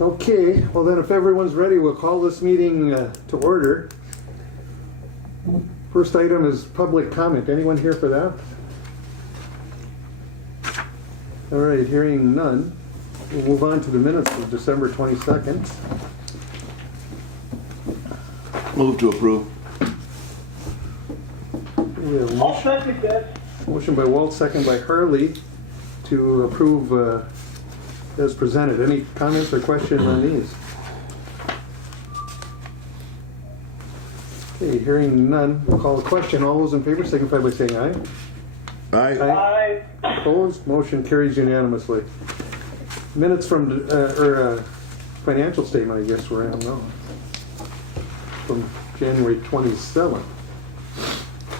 Okay, well then if everyone's ready, we'll call this meeting to order. First item is public comment. Anyone here for that? All right, hearing none. We'll move on to the minutes of December 22nd. Move to approve. We have a I'll second that. motion by Walt, second by Harley to approve as presented. Any comments or questions on these? Okay, hearing none, we'll call the question. All those in favor signify by saying aye. Aye. Aye. Opposed? Motion carries unanimously. Minutes from, financial statement, I guess we're in now. From January 27th.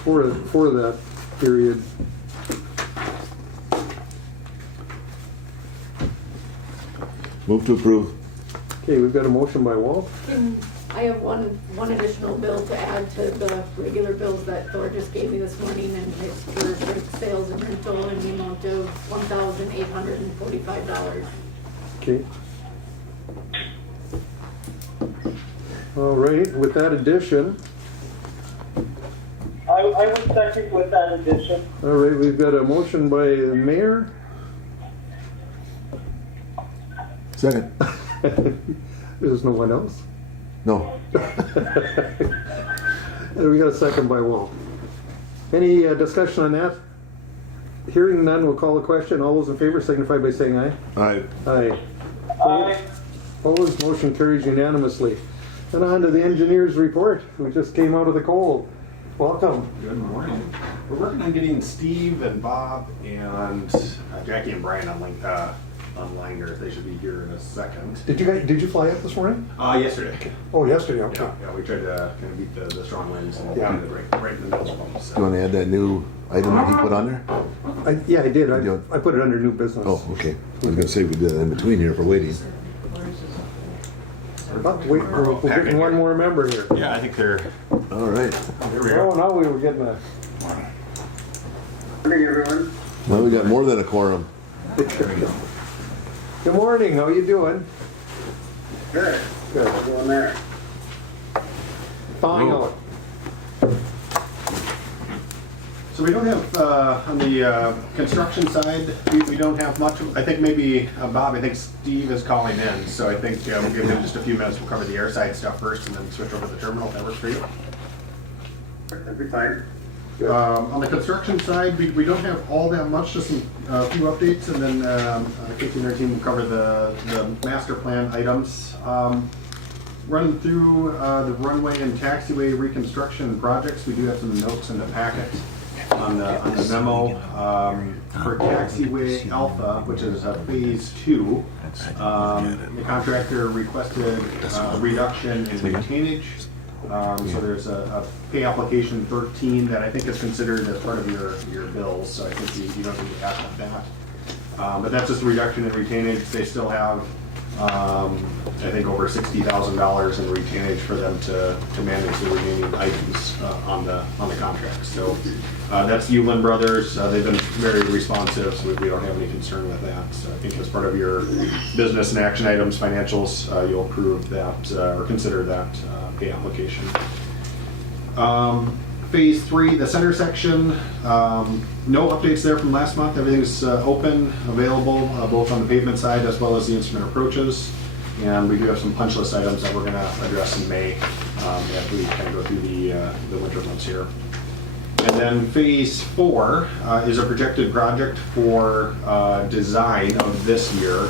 For that period. Move to approve. Okay, we've got a motion by Walt. I have one additional bill to add to the regular bills that Thor just gave me this morning, and it's for brake sales and rental in the amount of $1,845. Okay. All right, with that addition, I would second with that addition. all right, we've got a motion by the mayor. Second. There's no one else. No. And we got a second by Walt. Any discussion on that? Hearing none, we'll call the question. All those in favor signify by saying aye. Aye. Aye. Aye. Opposed, motion carries unanimously. And on to the engineer's report. We just came out of the cold. Welcome. Good morning. We're working on getting Steve and Bob and Jackie and Brian online here. They should be here in a second. Did you fly up this morning? Yesterday. Oh, yesterday. Okay. Yeah, we tried to kind of beat the strong winds and Yeah. kind of right in the middle of them. Do you So. want to add that new item that he put on there? Yeah, I did. Yeah. I put it under new business. Oh, okay. I was gonna say we did that in between here for waiting. But we're getting one more member here. Yeah, I think they're. All right. Here we Oh, go. now we were getting a. Morning, everyone. Well, we got more than a quorum. Good morning. How you doing? Good. Good. Doing there. Thawing out. So we don't have, on the construction side, we don't have much. I think maybe, Bob, I think Steve is calling in. So I think we'll give him just a few minutes. We'll cover the airside stuff first and then switch over to the terminal if that works for you. That'd be fine. On the construction side, we don't have all that much, just a few updates, and then Casey and their team will cover the master plan items. Running through the runway and taxiway reconstruction projects, we do have some notes in the packet on the memo. For taxiway alpha, which is phase 2, the contractor requested a reduction in retainage. So there's a pay application 13 that I think is considered as part of your bills, so I think you don't need to ask about that. But that's just a reduction in retainage. They still have, I think, over $60,000 in retainage for them to manage the remaining items on the contract. So that's Ullin Brothers. They've been very responsive, so we don't have any concern with that. So I think as part of your business and action items, financials, you'll approve that or consider that pay application. Phase 3, the center section, no updates there from last month. Everything's open, available, both on the pavement side as well as the instrument approaches. And we do have some punch list items that we're going to address in May as we kind of go through the winter months here. And then phase 4 is a projected project for design of this year.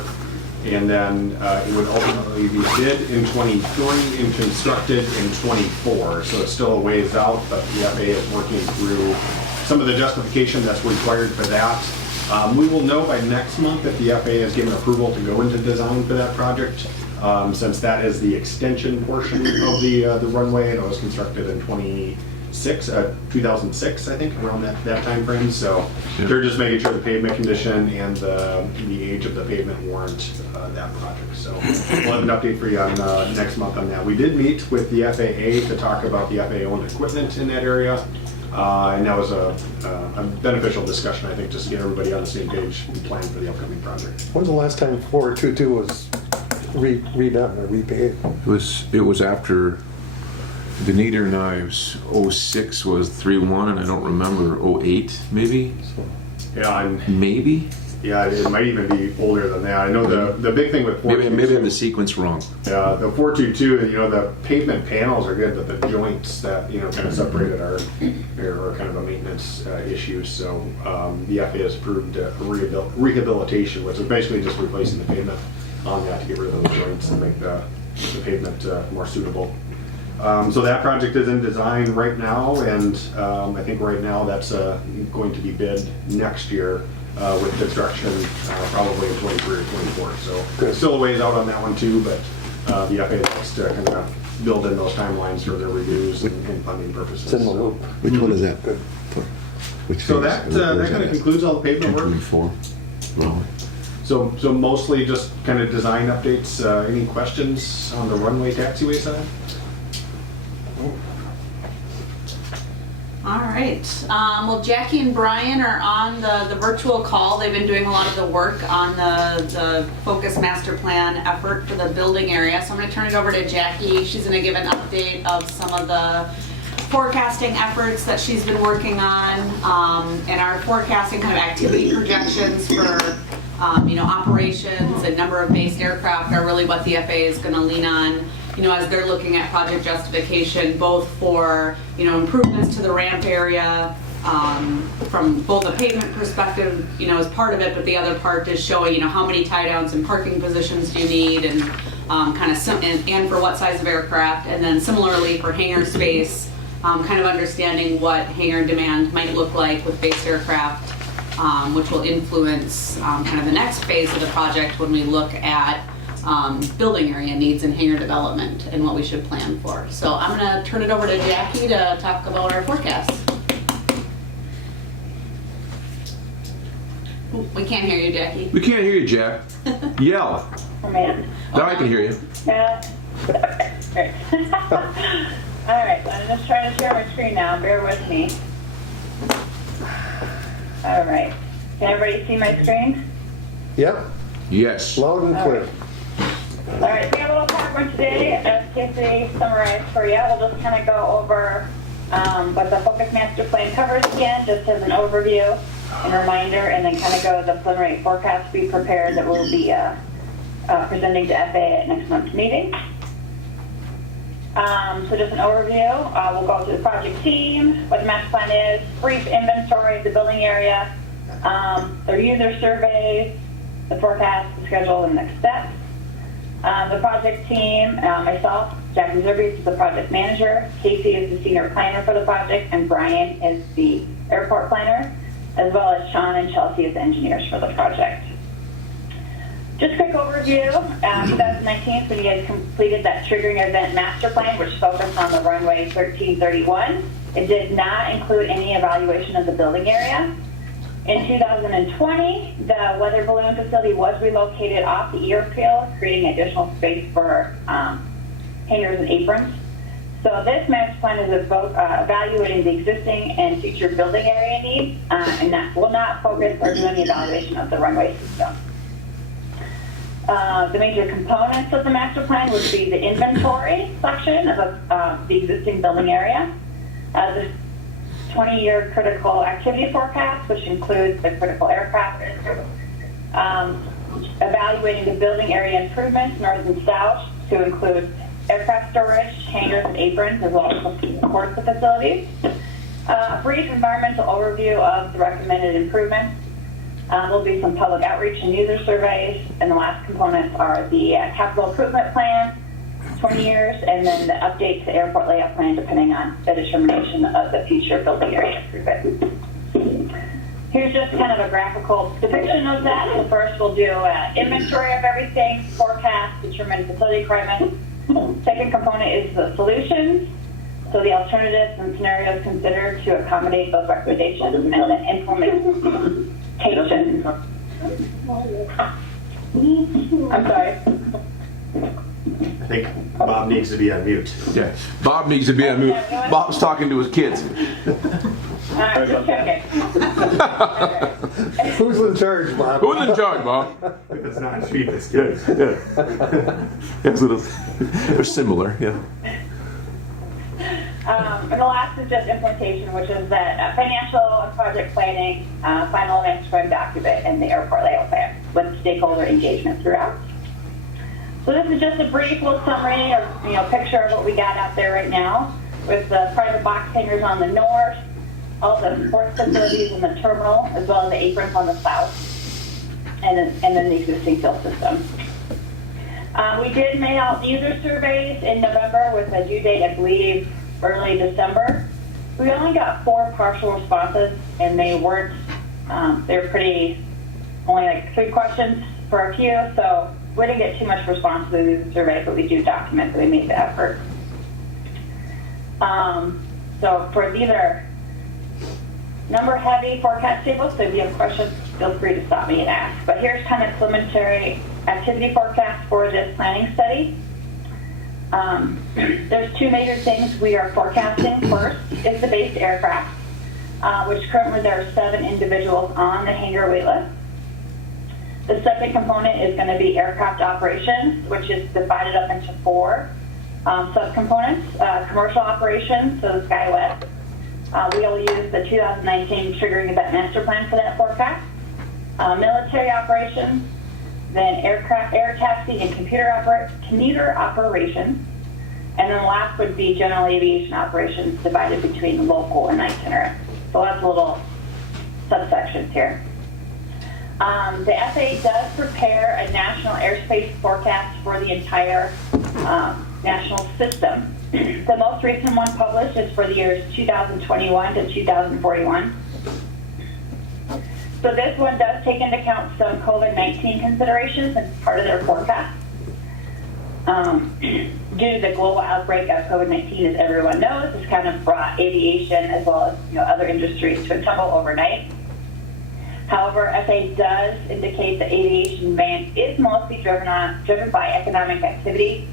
And then it would ultimately be bid in 23 and constructed in 24. So it's still a ways out, but the FAA is working through some of the justification that's required for that. We will know by next month if the FAA has given approval to go into design for that project, since that is the extension portion of the runway. It was constructed in 2006, I think, around that time frame. So they're just making sure the pavement condition and the age of the pavement warrant that project. So we'll have an update for you on next month on that. We did meet with the FAA to talk about the FAA-owned equipment in that area. And that was a beneficial discussion, I think, just to get everybody on the same page and plan for the upcoming project. When's the last time 422 was redone or repaved. It was after the Nader Knives. 06 was 3-1, and I don't remember 08 maybe. Yeah, Maybe. yeah, it might even be older than that. I know the big thing with Maybe I 422 have the sequence wrong. the 422, the pavement panels are good, but the joints that, kind of separated are kind of a maintenance issue. So the FAA has approved rehabilitation, which is basically just replacing the pavement on that to get rid of those joints and make the pavement more suitable. So that project is in design right now, and I think right now that's going to be bid next year with construction probably in 23 or 24. So still a ways out on that one too, but the FAA likes to kind of build in those timelines for their reviews and funding purposes. It's in the loop. Which one is that? Good. Which So phase? that Where's kind of at? concludes all the pavement work. 224. Oh. So mostly just kind of design updates. Any questions on the runway taxiway side? All right. Well, Jackie and Brian are on the virtual call. They've been doing a lot of the work on the Focus Master Plan effort for the building area. So I'm going to turn it over to Jackie. She's going to give an update of some of the forecasting efforts that she's been working on, and our forecasting kind of activity projections for operations and number of based aircraft are really what the FAA is going to lean on, as they're looking at project justification, both for, improvements to the ramp area, from both a pavement perspective, as part of it, but the other part is showing, how many tie downs and parking positions do you need, and and for what size of aircraft, and then similarly for hangar space, kind of understanding what hangar demand might look like with based aircraft, which will influence kind of the next phase of the project when we look at building area needs and hangar development and what we should plan for. So I'm going to turn it over to Jackie to talk about our forecast. Ooh, we can't hear you, Jackie. We can't hear you, Jack. Yell. Oh, man. Now I can hear you. Yeah. Great. All right, so I'm just trying to share my screen now. Bear with me. All right. Can everybody see my screen? Yep, Yes. loud and clear. All right, so we have a little PowerPoint today, as Casey summarized for you. We'll just kind of go over what the Focus Master Plan covers again, just as an overview and reminder, and then kind of go the preliminary forecast we prepared that we'll be presenting to FAA at next month's meeting. So just an overview. We'll go through the project team, what the master plan is, brief inventory of the building area, their user surveys, the forecast, the schedule, and next steps. The project team, myself, Jackie Zerby is the project manager, Casey is the senior planner for the project, and Brian is the airport planner, as well as Sean and Chelsea as the engineers for the project. Just a quick overview. 2019, so we had completed that triggering event master plan, which focused on the runway 1331. It did not include any evaluation of the building area. In 2020, the weather balloon facility was relocated off the airfield, creating additional space for hangars and aprons. So this master plan is evaluating the existing and future building area needs, and that will not focus or do any evaluation of the runway system. The major components of the master plan would be the inventory section of the existing building area, the 20-year critical activity forecast, which includes the critical aircraft, evaluating the building area improvements, north and south, to include aircraft storage, hangars, and aprons, as well as support the facilities. Brief environmental overview of the recommended improvements. There'll be some public outreach and user surveys, and the last components are the capital improvement plan, 20 years, and then the update to airport layout plan depending on the determination of the future building area improvement. Here's just kind of a graphical depiction of that. So first we'll do inventory of everything, forecast, determine facility requirements. Second component is the solutions. So the alternatives and scenarios considered to accommodate those recommendations, and then implementation. I'm sorry. I think Bob needs to be on mute. Yeah. Bob needs to be on mute. Bob's talking to his kids. right, just checking. Who's in charge, Bob? Who's in charge, Bob? If it's not cheap, it's good. Yeah. Yes, it is. They're similar, yeah. And the last is just implementation, which is that financial and project planning, final and spring document, and the airport layout plan with stakeholder engagement throughout. So this is just a brief little summary or picture of what we got out there right now, with the private box hangers on the north, all the sports facilities in the terminal, as well as the aprons on the south, and then the existing field system. We did mail out user surveys in November with a due date, I believe, early December. We only got 4 partial responses, and they weren't, they're pretty, only like 3 questions for a few, so we didn't get too much response to the survey, but we do document that we made the effort. So for these are number heavy forecast tables, so if you have questions, feel free to stop me and ask. But here's kind of preliminary activity forecast for this planning study. There's 2 major things we are forecasting. First is the base aircraft, which currently there are 7 individuals on the hangar wait list. The second component is going to be aircraft operations, which is divided up into 4 subcomponents. Commercial operations, so the SkyWest. We'll use the 2019 triggering event master plan for that forecast. Military operations, then aircraft, air taxi, and commuter operations. And then last would be general aviation operations divided between local and itinerant. So that's a little subsections here. The FAA does prepare a national airspace forecast for the entire national system. The most recent one published is for the years 2021 to 2041. So this one does take into account some COVID-19 considerations as part of their forecast. Due to the global outbreak of COVID-19, as everyone knows, has kind of brought aviation as well as other industries to a tumble overnight. However, FAA does indicate that aviation demand is mostly driven by economic activity,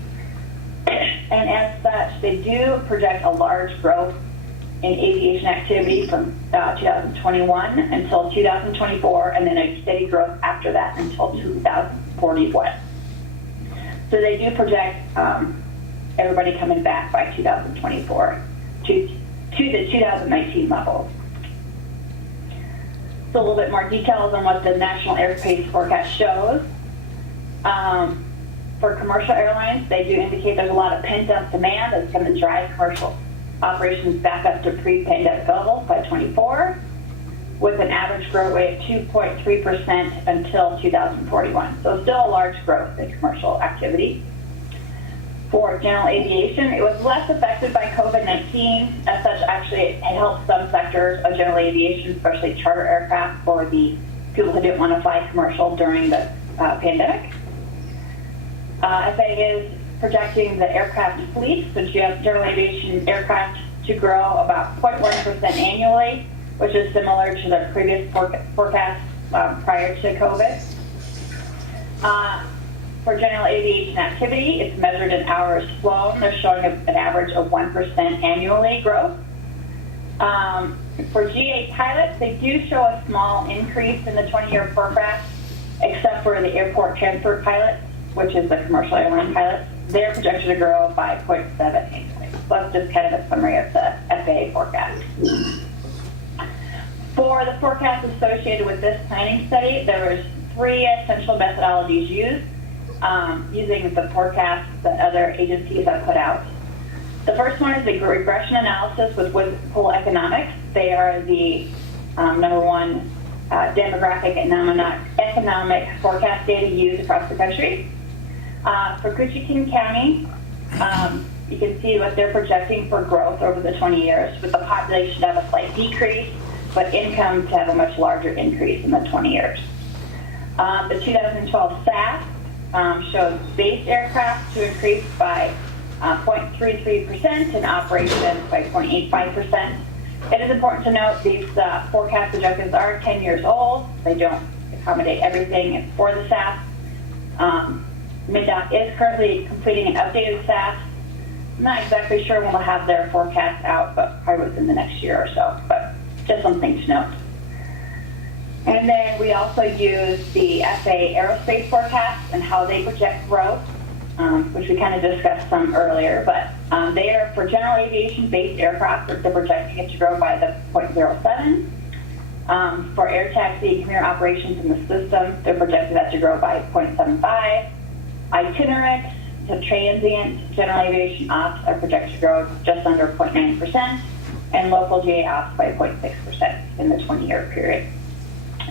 and as such, they do project a large growth in aviation activity from 2021 until 2024, and then a steady growth after that until 2041. So they do project everybody coming back by 2024 to the 2019 levels. So a little bit more details on what the National Airspace Forecast shows. For commercial airlines, they do indicate there's a lot of pent-up demand that's going to drive commercial operations back up to pre-pandemic levels by 24, with an average growth rate of 2.3% until 2041. So still a large growth in commercial activity. For general aviation, it was less affected by COVID-19. As such, actually, it helped some sectors of general aviation, especially charter aircraft, for the people who didn't want to fly commercial during the pandemic. FAA is projecting the aircraft fleet, so general aviation aircraft, to grow about 0.1% annually, which is similar to the previous forecast prior to COVID. For general aviation activity, it's measured in hours flown. They're showing an average of 1% annually growth. For GA pilots, they do show a small increase in the 20-year forecast, except for the airport transfer pilots, which is the commercial airline pilots. They're projected to grow by 0.7 annually. So that's just kind of a summary of the FAA forecast. For the forecast associated with this planning study, there was 3 essential methodologies used using the forecast that other agencies have put out. The first one is the regression analysis with Whipple Economics. They are the number 1 demographic and economic forecast data used across the country. For Cuchican County, you can see what they're projecting for growth over the 20 years, with the population to have a slight decrease, but income to have a much larger increase in the 20 years. The 2012 SAS shows base aircraft to increase by 0.33% and operations by 0.85%. It is important to note these forecast projections are 10 years old. They don't accommodate everything for the SAS. MDOT is currently completing an updated SAS. I'm not exactly sure when we'll have their forecast out, but probably within the next year or so. But Just something to note. And then we also use the FAA Aerospace forecast and how they project growth, which we kind of discussed some earlier, but they are for general aviation-based aircraft, they're projecting it to grow by the 0.07. For air taxi and commuter operations in the system, they're projecting that to grow by 0.75. Itinerant to transient general aviation ops are projected to grow just under 0.9%, and local GA ops by 0.6% in the 20-year period.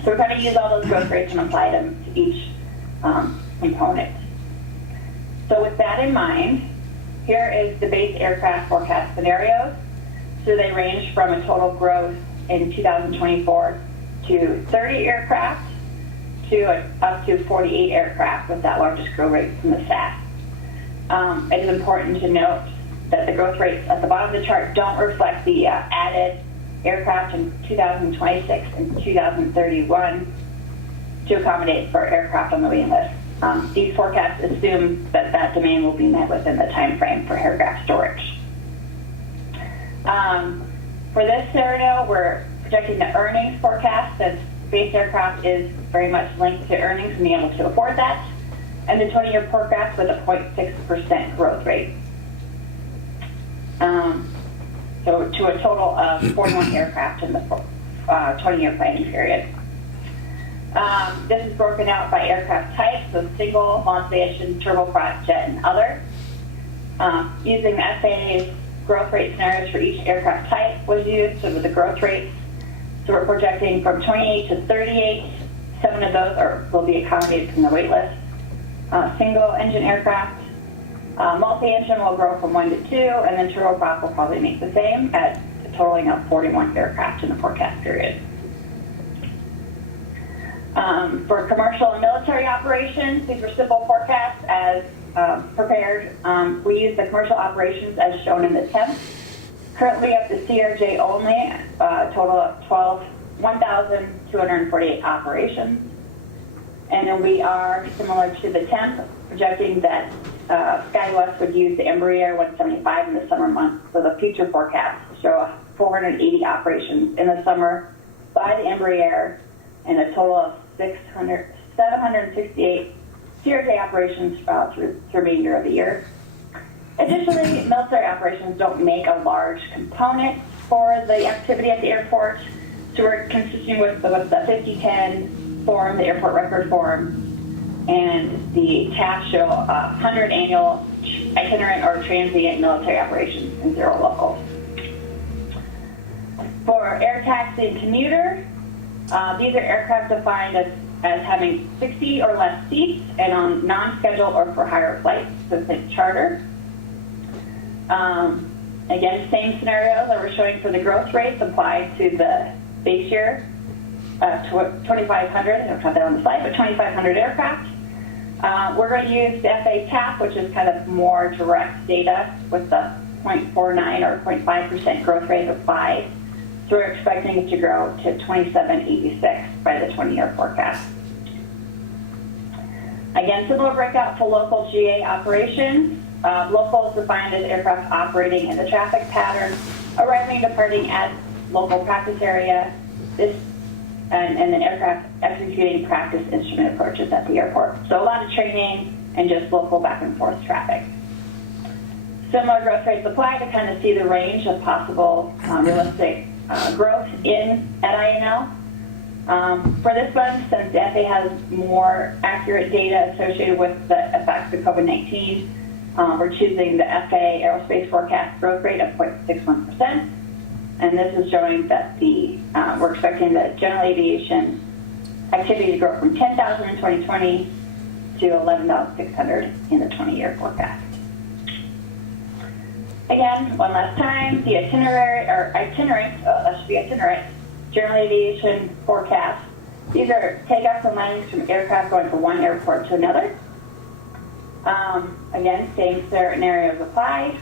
So we're going to use all those growth rates and apply them to each component. So with that in mind, here is the base aircraft forecast scenarios. So they range from a total growth in 2024 to 30 aircraft to up to 48 aircraft with that largest growth rate from the SAT. It is important to note that the growth rates at the bottom of the chart don't reflect the added aircraft in 2026 and 2031 to accommodate for aircraft on the waiting list. These forecasts assume that that demand will be met within the time frame for aircraft storage. For this scenario, we're projecting the earnings forecast since base aircraft is very much linked to earnings and being able to afford that, and the 20-year forecast with a 0.6% growth rate. So to a total of 41 aircraft in the 20-year planning period. This is broken out by aircraft type, so single, long station, turboprop, jet, and other. Using the FAA's growth rate scenarios for each aircraft type was used, so with the growth rates. So we're projecting from 28 to 38. 7 of those will be accommodated from the wait list. Single engine aircraft. Multi-engine will grow from 1 to 2, and then turboprop will probably make the same at a totaling of 41 aircraft in the forecast period. For commercial and military operations, these were simple forecasts as prepared. We use the commercial operations as shown in the temp. Currently we have the CRJ only, a total of 1,248 operations. And then we are, similar to the temp, projecting that SkyWest would use the Embraer 175 in the summer months. So the future forecasts show 480 operations in the summer by the Embraer and a total of 768 CRJ operations through the remainder of the year. Additionally, military operations don't make a large component for the activity at the airport. So we're consistent with the 5010 form, the airport record form, and the TAF show 100 annual itinerant or transient military operations and 0 local. For air taxi and commuter, these are aircraft defined as having 60 or less seats and on non-scheduled or for hire flights, so think charter. Again, same scenarios that we're showing for the growth rates applied to the base year, 2,500, I don't have that on the slide, but 2,500 aircraft. We're going to use the FAA TAP, which is kind of more direct data with the 0.49 or 0.5% growth rate applied. So we're expecting it to grow to 2786 by the 20-year forecast. Again, similar breakout for local GA operations. Local is defined as aircraft operating in the traffic pattern, arriving and departing at local practice area, and then aircraft executing practice instrument approaches at the airport. So a lot of training and just local back and forth traffic. Similar growth rates apply to kind of see the range of possible realistic growth at INL. For this one, since the FAA has more accurate data associated with the effects of COVID-19, we're choosing the FAA Aerospace forecast growth rate of 0.61%. And this is showing that we're expecting the general aviation activity to grow from 10,000 in 2020 to 11,600 in the 20-year forecast. Again, one last time, the itinerant general aviation forecast. These are takeoffs and landings from aircraft going from one airport to another. Again, same scenarios apply.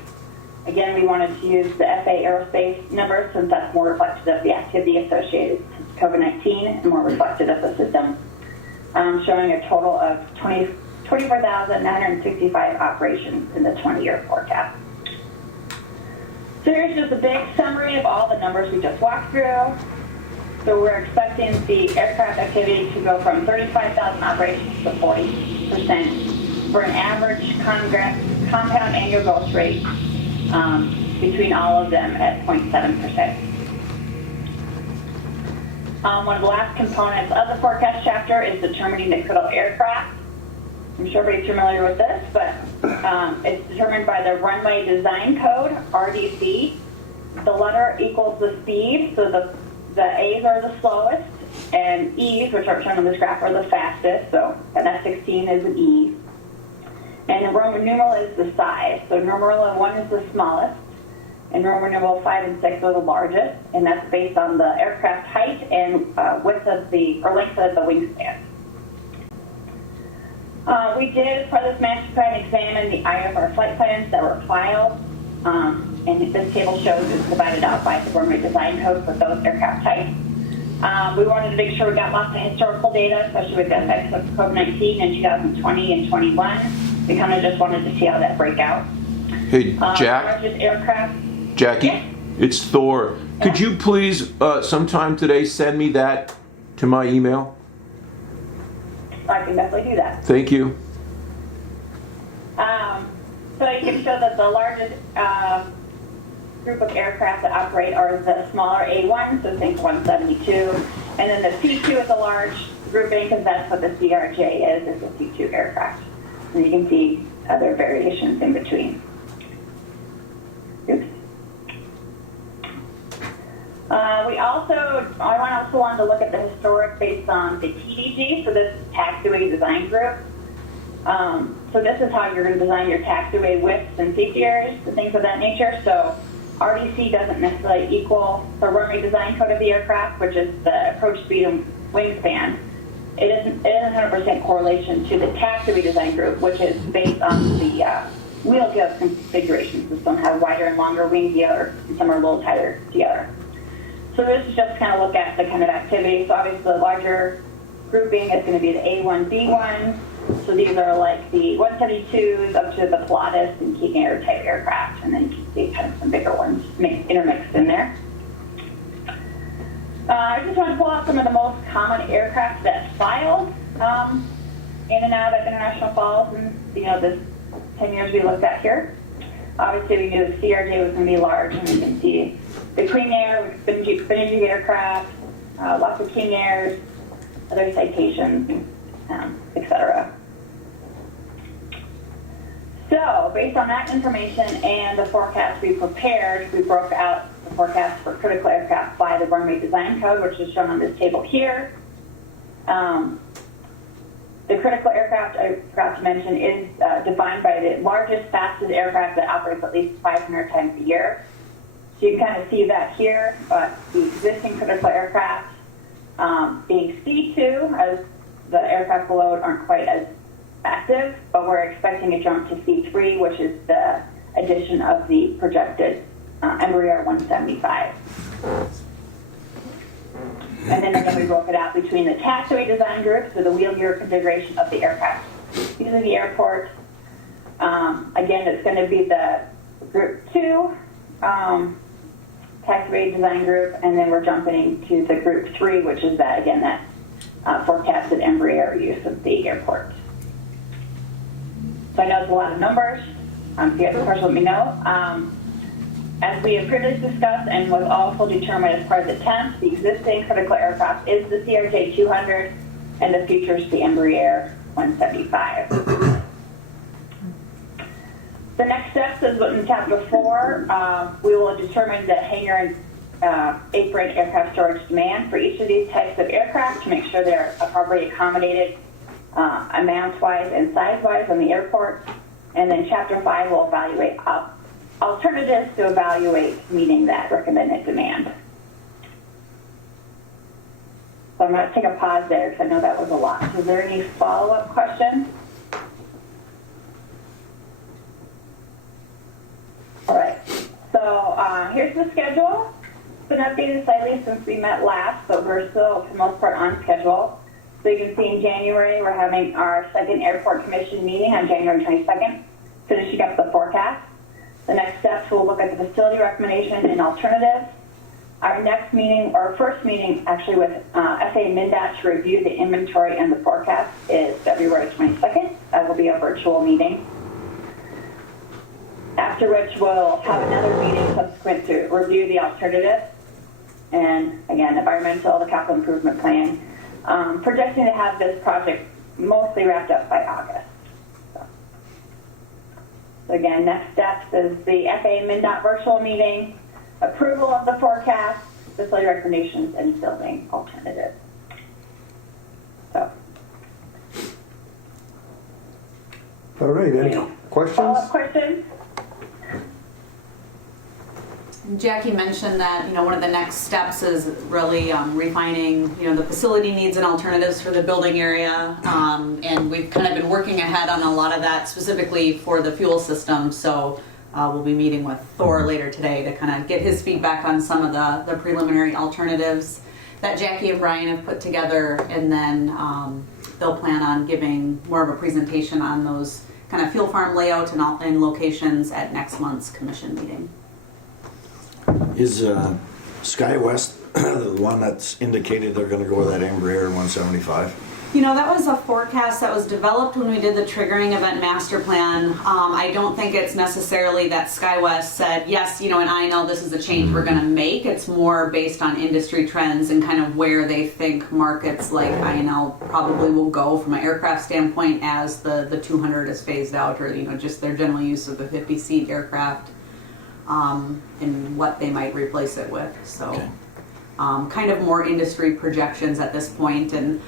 Again, we wanted to use the FAA Aerospace number since that's more reflective of the activity associated with COVID-19 and more reflective of the system, showing a total of 24,965 operations in the 20-year forecast. So here's just a big summary of all the numbers we just walked through. So we're expecting the aircraft activity to go from 35,000 operations to 40% for an average compound annual growth rate between all of them at 0.7%. One of the last components of the forecast chapter is determining the critical aircraft. I'm sure everybody's familiar with this, but it's determined by the Runway Design Code, RDC. The letter equals the speed, so the A's are the slowest, and E's, which are shown on this graph, are the fastest, so an F-16 is an E. And the Roman numeral is the size, so numeral 1 is the smallest, and Roman numeral 5 and 6 are the largest, and that's based on the aircraft height and length of the wingspan. We did, as part of this master plan, examine the IFR flight plans that were filed, and this table shows it's divided out by the Runway Design Code for those aircraft types. We wanted to make sure we got lots of historical data, especially with the effects of COVID-19 in 2020 and 21. We kind of just wanted to see how that break out. Hey, Jack. Aircraft. Jackie, Yeah. it's Thor. Could you please, sometime today, send me that to my email? I can definitely do that. Thank you. So you can show that the largest group of aircraft that operate are the smaller A1, so think 172. And then the C2 is a large grouping because that's what the CRJ is the C2 aircraft. And you can see other variations in between. Oops. I also wanted to look at the historic based on the TDG, so this is taxiway design group. So this is how you're going to design your taxiway widths and safety areas and things of that nature. So RDC doesn't necessarily equal the runway design code of the aircraft, which is the approach speed and wingspan. It isn't 100% correlation to the taxiway design group, which is based on the wheel gill configurations. Some have wider and longer wing gear, and some are a little tighter together. So this is just kind of look at the kind of activity. So obviously the larger grouping is going to be the A1, B1. So these are like the 172s up to the Pilatus and King Air type aircraft. And then you can see kind of some bigger ones intermixed in there. I just want to pull out some of the most common aircraft that's filed in and out of International Falls in this 10 years we looked at here. Obviously, we knew the CRJ was going to be large, and you can see the Queen Air, Bemidji aircraft, lots of King Airs, other citations, etc. So, based on that information and the forecast we prepared, we broke out the forecast for critical aircraft by the runway design code, which is shown on this table here. The critical aircraft I forgot to mention is defined by the largest, fastest aircraft that operates at least 500 times a year. So you can kind of see that here, but the existing critical aircraft being C2, as the aircraft below it aren't quite as active, but we're expecting a jump to C3, which is the addition of the projected Embraer 175. And then again, we broke it out between the taxiway design group, so the wheel gear configuration of the aircraft using the airport. Again, it's going to be the group 2 taxiway design group, and then we're jumping to the group 3, which is that forecasted Embraer use of the airport. So I know it's a lot of numbers. If you have a question, let me know. As we have previously discussed and was also determined as part of the TEMP, the existing critical aircraft is the CRJ-200 and the future is the Embraer 175. The next steps is in Chapter 4. We will determine the hangar and apron aircraft storage demand for each of these types of aircraft to make sure they're appropriately accommodated amount-wise and size-wise on the airport. And then Chapter 5 will evaluate alternatives to evaluate meeting that recommended demand. So I'm going to take a pause there because I know that was a lot. Is there any follow-up questions? All right. So here's the schedule. It's been updated slightly since we met last, but we're still, for the most part, on schedule. So you can see in January, we're having our second Airport Commission meeting on January 22nd, finishing up the forecast. The next steps, we'll look at the facility recommendation and alternatives. Our next meeting, or first meeting actually with FA MnDOT to review the inventory and the forecast is February 22nd. That will be a virtual meeting. After which we'll have another meeting subsequent to review the alternatives. And again, environmental, the capital improvement plan. Projecting to have this project mostly wrapped up by August. So again, next steps is the FA MnDOT virtual meeting, approval of the forecast, facility recommendations, and building alternatives. So. All right, any questions? Follow-up questions? Jackie mentioned that, one of the next steps is really refining, the facility needs and alternatives for the building area. And we've kind of been working ahead on a lot of that specifically for the fuel system. So we'll be meeting with Thor later today to kind of get his feedback on some of the preliminary alternatives that Jackie and Brian have put together. And then they'll plan on giving more of a presentation on those kind of fuel farm layout and locations at next month's commission meeting. Is SkyWest the one that's indicated they're going to go with that Embraer 175? That was a forecast that was developed when we did the triggering event master plan. I don't think it's necessarily that SkyWest said, yes, and I know this is a change we're going to make. It's more based on industry trends and kind of where they think markets like INL probably will go from an aircraft standpoint as the 200 is phased out, or, just their general use of the 50-seat aircraft. And what they might replace it with. So Okay. Kind of more industry projections at this point. And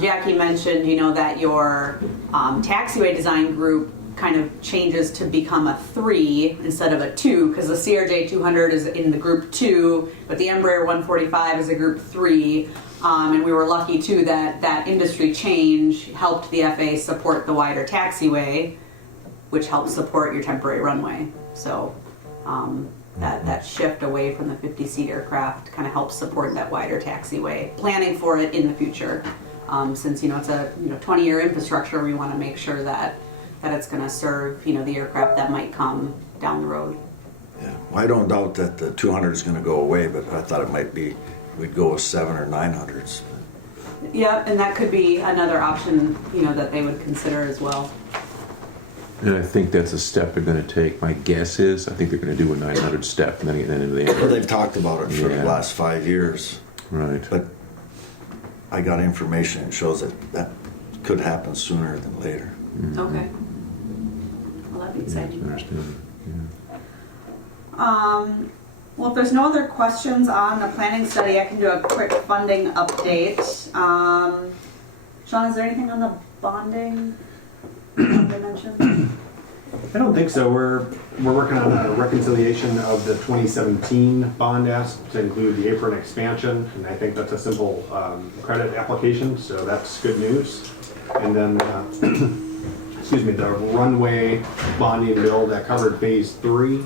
Jackie mentioned, that your taxiway design group kind of changes to become a 3 instead of a 2, because the CRJ 200 is in the group 2, but the Embraer 145 is a group 3. And we were lucky too that industry change helped the FAA support the wider taxiway, which helps support your temporary runway. So that shift away from the 50-seat aircraft kind of helps support that wider taxiway, planning for it in the future. Since it's a 20-year infrastructure, we want to make sure that it's going to serve the aircraft that might come down the road. Yeah. Well, I don't doubt that the 200 is going to go away, but I thought it might be we'd go with 7 or 900s. Yeah, and that could be another option that they would consider as well. And I think that's a step they're going to take. My guess is I think they're going to do a 900 step and then get into the Well, end. they've talked about it for the Yeah. last 5 years, Right. but I got information that shows that could happen sooner than later. Okay. Well, that'd be exciting. Understand. Well, if there's no other questions on the planning study, I can do a quick funding update. Sean, is there anything on the bonding they mentioned? I don't think so. We're working on a reconciliation of the 2017 bond ask to include the apron expansion, and I think that's a simple credit application, so that's good news. And then, the runway bonding bill that covered phase 3.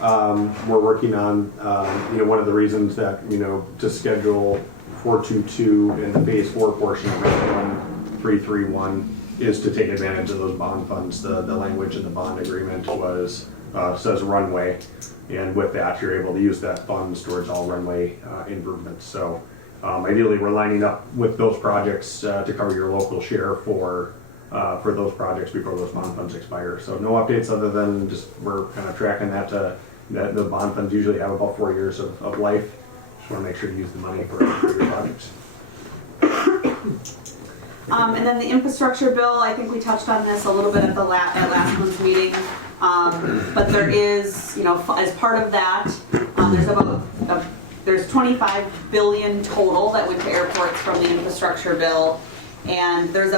We're working on, one of the reasons that, to schedule 422 in the phase 4 portion of 1331 is to take advantage of those bond funds. The language in the bond agreement says runway, and with that you're able to use that funds towards all runway improvements. So ideally we're lining up with those projects to cover your local share for those projects before those bond funds expire. So no updates other than just we're kind of tracking that the bond funds usually have about 4 years of life. Just want to make sure to use the money for your projects. And then the infrastructure bill, I think we touched on this a little bit at last month's meeting. But there is, as part of that, there's $25 billion total that went to airports from the infrastructure bill, and there's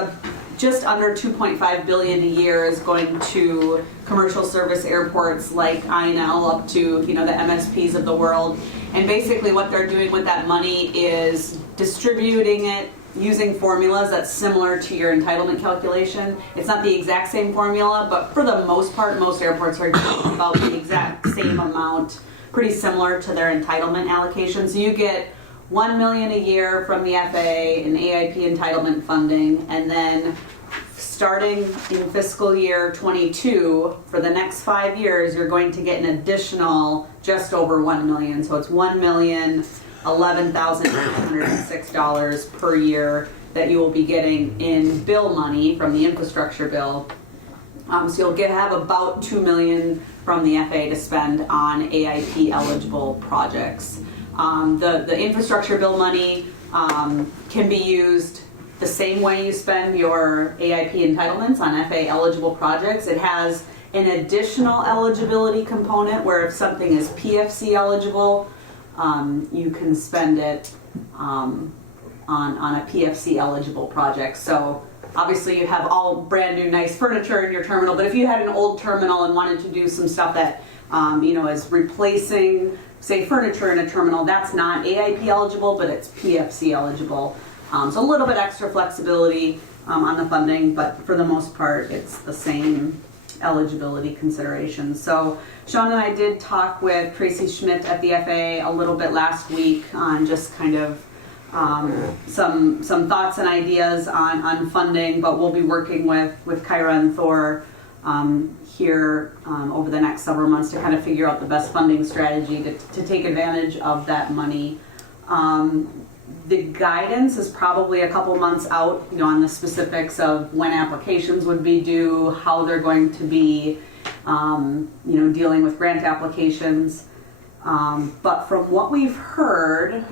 just under $2.5 billion a year is going to commercial service airports like INL up to the MSPs of the world. And basically what they're doing with that money is distributing it using formulas that's similar to your entitlement calculation. It's not the exact same formula, but for the most part, most airports are getting about the exact same amount, pretty similar to their entitlement allocation. So you get $1 million a year from the FAA and AIP entitlement funding, and then starting in fiscal year 22, for the next 5 years, you're going to get an additional just over 1 million. So it's $1,011,806 per year that you will be getting in bill money from the infrastructure bill. So you'll have about 2 million from the FAA to spend on AIP eligible projects. The infrastructure bill money can be used the same way you spend your AIP entitlements on FAA eligible projects. It has an additional eligibility component where if something is PFC eligible, you can spend it on a PFC eligible project. So obviously you have all brand new nice furniture in your terminal, but if you had an old terminal and wanted to do some stuff that is replacing, say, furniture in a terminal, that's not AIP eligible, but it's PFC eligible. So a little bit extra flexibility on the funding, but for the most part, it's the same eligibility considerations. So Sean and I did talk with Tracy Schmidt at the FAA a little bit last week on just kind of some thoughts and ideas on funding, but we'll be working with Kyra and Thor here over the next several months to kind of figure out the best funding strategy to take advantage of that money. The guidance is probably a couple months out, on the specifics of when applications would be due, how they're going to be, dealing with grant applications. But from what we've heard,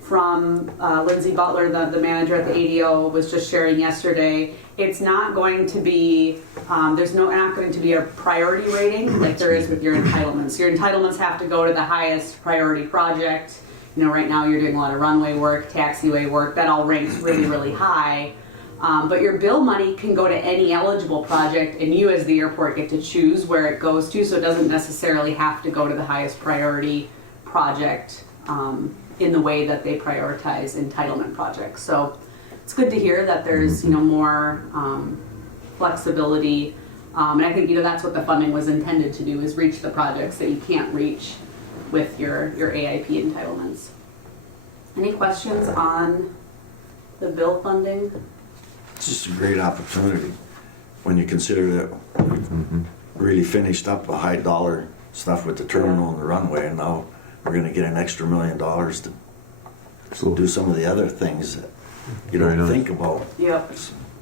from Lindsay Butler, the manager at the ADO, was just sharing yesterday, it's not going to be, not going to be a priority rating like there is with your entitlements. Your entitlements have to go to the highest priority project. Right now you're doing a lot of runway work, taxiway work, that all ranks really, really high. But your bill money can go to any eligible project, and you as the airport get to choose where it goes to, so it doesn't necessarily have to go to the highest priority project in the way that they prioritize entitlement projects. So it's good to hear that there's more flexibility, and I think that's what the funding was intended to do, is reach the projects that you can't reach with your AIP entitlements. Any questions on the bill funding? It's just a great opportunity when you consider that we've really finished up the high dollar stuff with the terminal and the runway, and now we're going to get an extra $1 million to do some of the other things that you don't think about. Yep.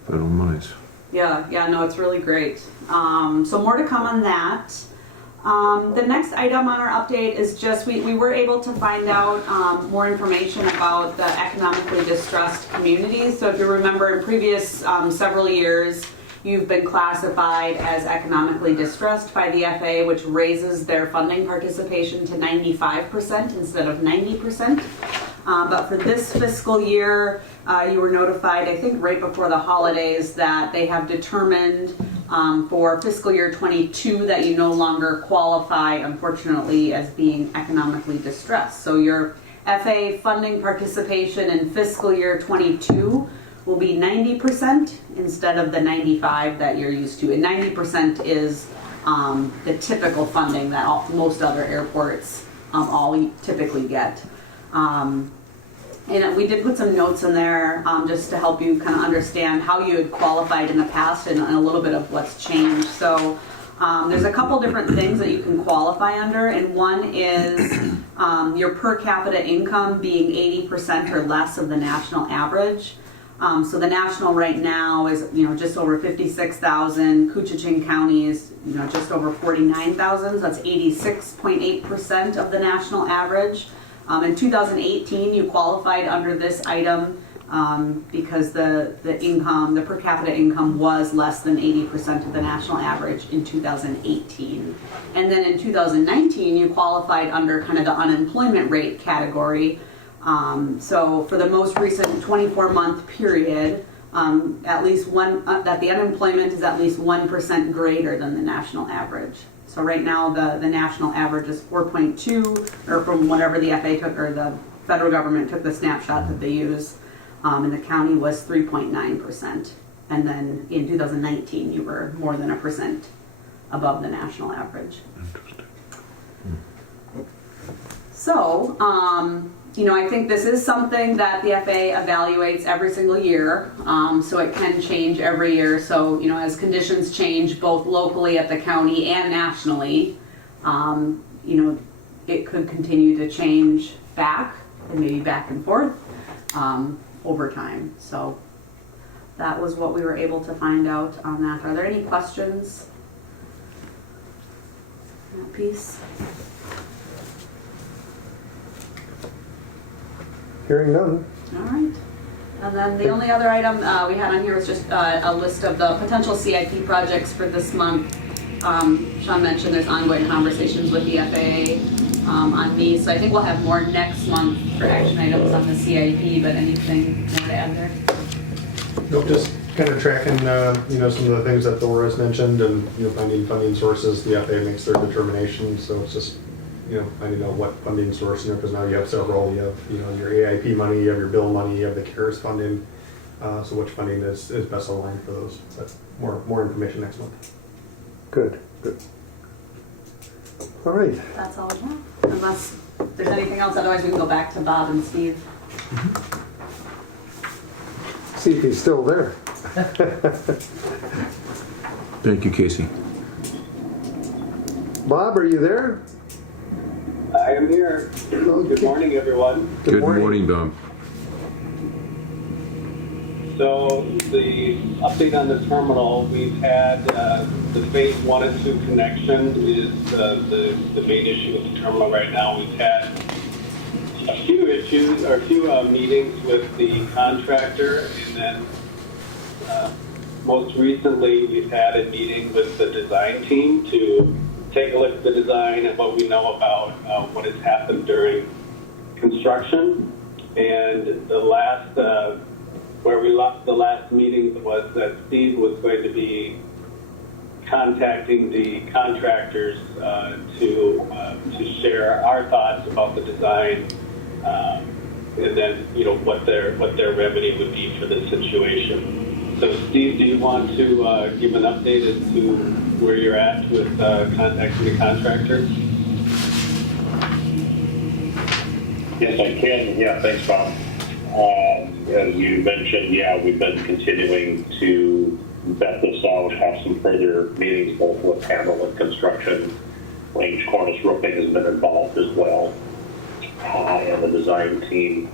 Federal monies. Yeah, no, it's really great. So more to come on that. The next item on our update is just we were able to find out more information about the economically distressed communities. So if you remember, in previous several years, you've been classified as economically distressed by the FAA, which raises their funding participation to 95% instead of 90%. But for this fiscal year, you were notified, I think right before the holidays, that they have determined for fiscal year 22 that you no longer qualify, unfortunately, as being economically distressed. So your FAA funding participation in fiscal year 22 will be 90% instead of the 95 that you're used to. And 90% is the typical funding that most other airports all typically get. And we did put some notes in there just to help you kind of understand how you had qualified in the past and a little bit of what's changed. So there's a couple different things that you can qualify under, and one is your per capita income being 80% or less of the national average. So the national right now is just over 56,000. Coochiching County is just over 49,000. So that's 86.8% of the national average. In 2018, you qualified under this item because the per capita income was less than 80% of the national average in 2018. And then in 2019, you qualified under kind of the unemployment rate category. So for the most recent 24-month period, at least that the unemployment is at least 1% greater than the national average. So right now the national average is 4.2, or from whatever the FAA took, or the federal government took the snapshot that they use, and the county was 3.9%. And then in 2019, you were more than 1% above the national average. So I think this is something that the FAA evaluates every single year, so it can change every year. So, as conditions change both locally at the county and nationally, it could continue to change back and maybe back and forth over time. So that was what we were able to find out on that. Are there any questions on that piece? Hearing none. All right. And then the only other item we had on here was just a list of the potential CIP projects for this month. Sean mentioned there's ongoing conversations with the FAA on these, so I think we'll have more next month for action items on the CIP, but anything more to add there? Nope, just kind of tracking, some of the things that Thor has mentioned and, finding funding sources. The FAA makes their determination, so it's just, finding out what funding source, because now you have several. You have, your AIP money, you have your bill money, you have the CARES funding. So which funding is best aligned for those? That's more information next month. Good. All right. That's all I have. Unless there's anything else, otherwise we can go back to Bob and Steve. See if he's still there. Thank you, Casey. Bob, are you there? I am here. Good morning, everyone. Good morning, Bob. So the update on the terminal, we've had the phase 1 and 2 connection is the main issue with the terminal right now. We've had a few issues or a few meetings with the contractor, and then most recently we've had a meeting with the design team to take a look at the design and what we know about what has happened during construction. And the last where we left the last meeting was that Steve was going to be contacting the contractors to share our thoughts about the design, and then what their remedy would be for the situation. So Steve, do you want to give an update as to where you're at with contacting the contractor? Yes, I can. Yeah, thanks, Bob. As you mentioned, we've been continuing to vet this out, have some further meetings both with Hamilton Construction. Range Cornice Roofing has been involved as well, and the design team.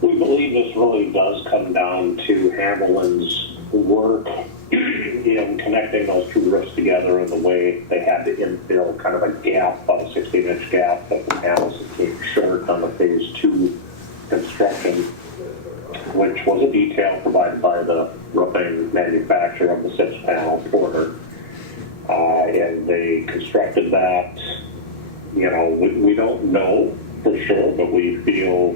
We believe this really does come down to Hamilton's work in connecting those two roofs together in the way they had to infill kind of a gap, about a 16-inch gap that the panels came short on the phase 2 construction, which was a detail provided by the roofing manufacturer of the 6-panel Porter. And they constructed that, we don't know for sure, but we feel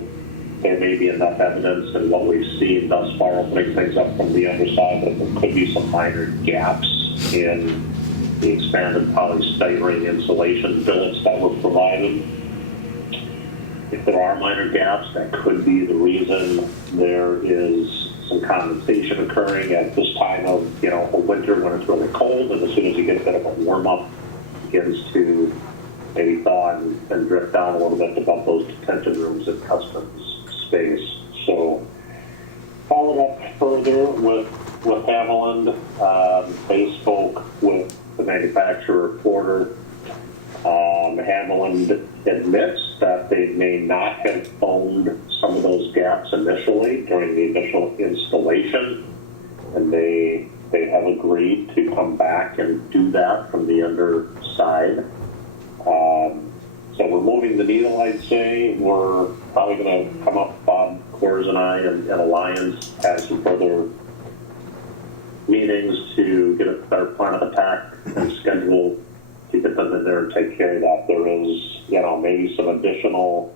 there may be enough evidence in what we've seen thus far opening things up from the underside that there could be some minor gaps in the expanded polystyrene insulation billets that were provided. If there are minor gaps, that could be the reason there is some condensation occurring at this time of, a winter when it's really cold, and as soon as you get a bit of a warm-up, it begins to maybe thaw and drift down a little bit above those detention rooms and customs space. So followed up further with Haviland. They spoke with the manufacturer Porter. Haviland admits that they may not have owned some of those gaps initially during the initial installation, and they have agreed to come back and do that from the underside. So we're moving the needle, I'd say. We're probably going to come up, Bob Coors and I and Alliance have some further meetings to get a better plan of attack and schedule to get them in there and take care of that. There is, maybe some additional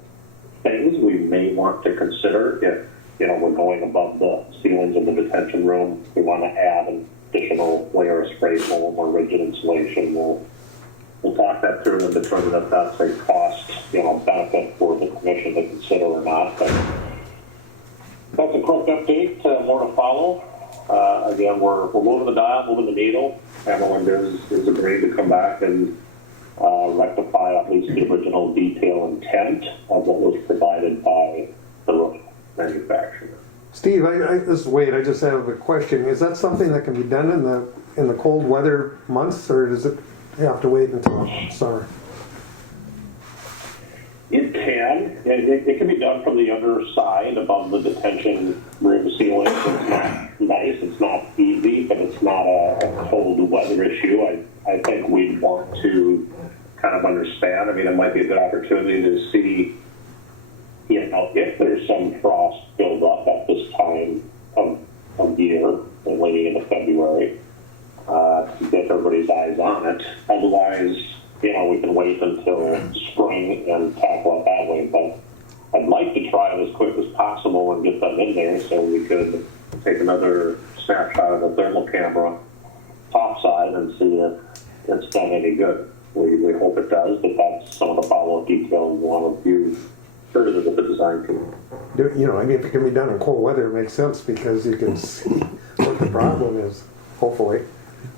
things we may want to consider if, we're going above the ceilings of the detention room. We want to add an additional layer of spray foam or rigid insulation. We'll talk that through and determine if that's a cost, benefit for the commission to consider or not. But that's a quick update. More to follow. Again, we're moving the dial, moving the needle. Haviland is agreeing to come back and rectify at least the original detail intent of what was provided by the roof manufacturer. Steve, this is Wade. I just have a question. Is that something that can be done in the cold weather months, or does it have to wait until summer? It can. It can be done from the underside above the detention room ceiling. It's not nice. It's not easy, but it's not a cold weather issue. I think we'd want to kind of understand. I mean, it might be a good opportunity to see, if there's some frost buildup at this time of year, and leading into February, to get everybody's eyes on it. Otherwise, we can wait until spring and tackle it that way. But I'd like to try it as quick as possible and get them in there so we could take another snapshot of the thermal camera topside and see if it's done any good. We hope it does, but that's some of the follow-up details we want to view further with the design team. If it can be done in cold weather, it makes sense because you can see what the problem is, hopefully.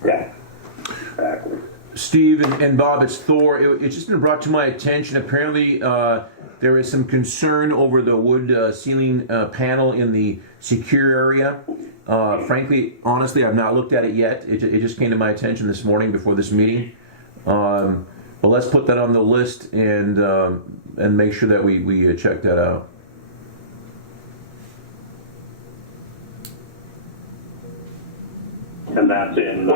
Yeah, exactly. Steve and Bob, it's Thor. It's just been brought to my attention. Apparently, there is some concern over the wood ceiling panel in the secure area. Frankly, honestly, I've not looked at it yet. It just came to my attention this morning before this meeting. But let's put that on the list and make sure that we check that out. And that's in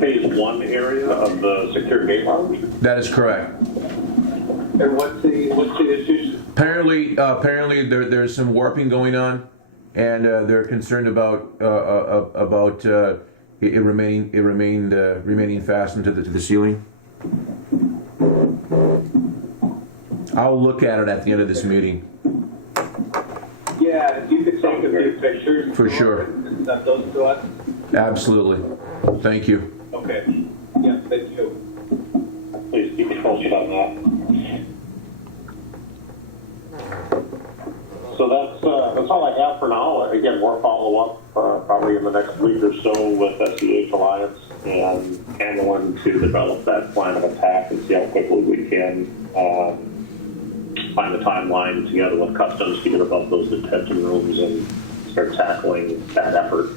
phase 1 area of the secure gate lounge? That is correct. And what's the issue? Apparently, there's some warping going on, and they're concerned about it remaining fastened to the ceiling. I'll look at it at the end of this meeting. Yeah, if you could take a few pictures. For sure. And send those to us. Absolutely. Thank you. Okay. Yeah, thank you. Please keep me posted on that. So that's all I have for now. Again, more follow-up probably in the next week or so with SEH Alliance and Hamlin to develop that plan of attack and see how quickly we can find the timeline together with Customs to get above those detention rooms and start tackling that effort.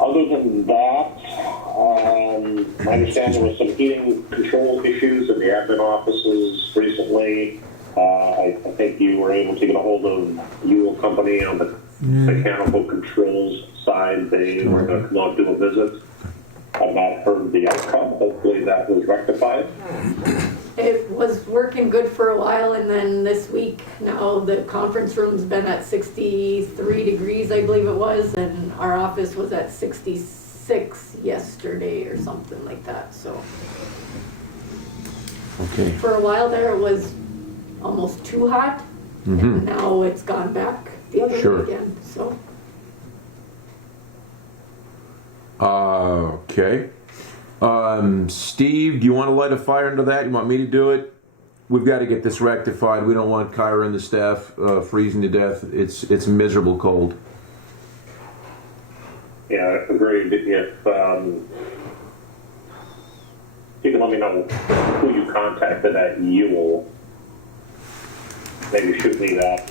Other than that, I understand there was some heating control issues in the admin offices recently. I think you were able to get a hold of Yule Company on the mechanical controls side. They were going to come out and do a visit. I've not heard the outcome. Hopefully that was rectified. It was working good for a while, and then this week now the conference room's been at 63 degrees, I believe it was, and our office was at 66 yesterday or something like that. So Okay. for a while there it was almost too hot, and now it's gone back the other way again. So Okay. Steve, do you want to light a fire under that? You want me to do it? We've got to get this rectified. We don't want Kyra and the staff freezing to death. It's miserable cold. Yeah, agreed. If you can let me know who you contacted at Yule, maybe shoot me that,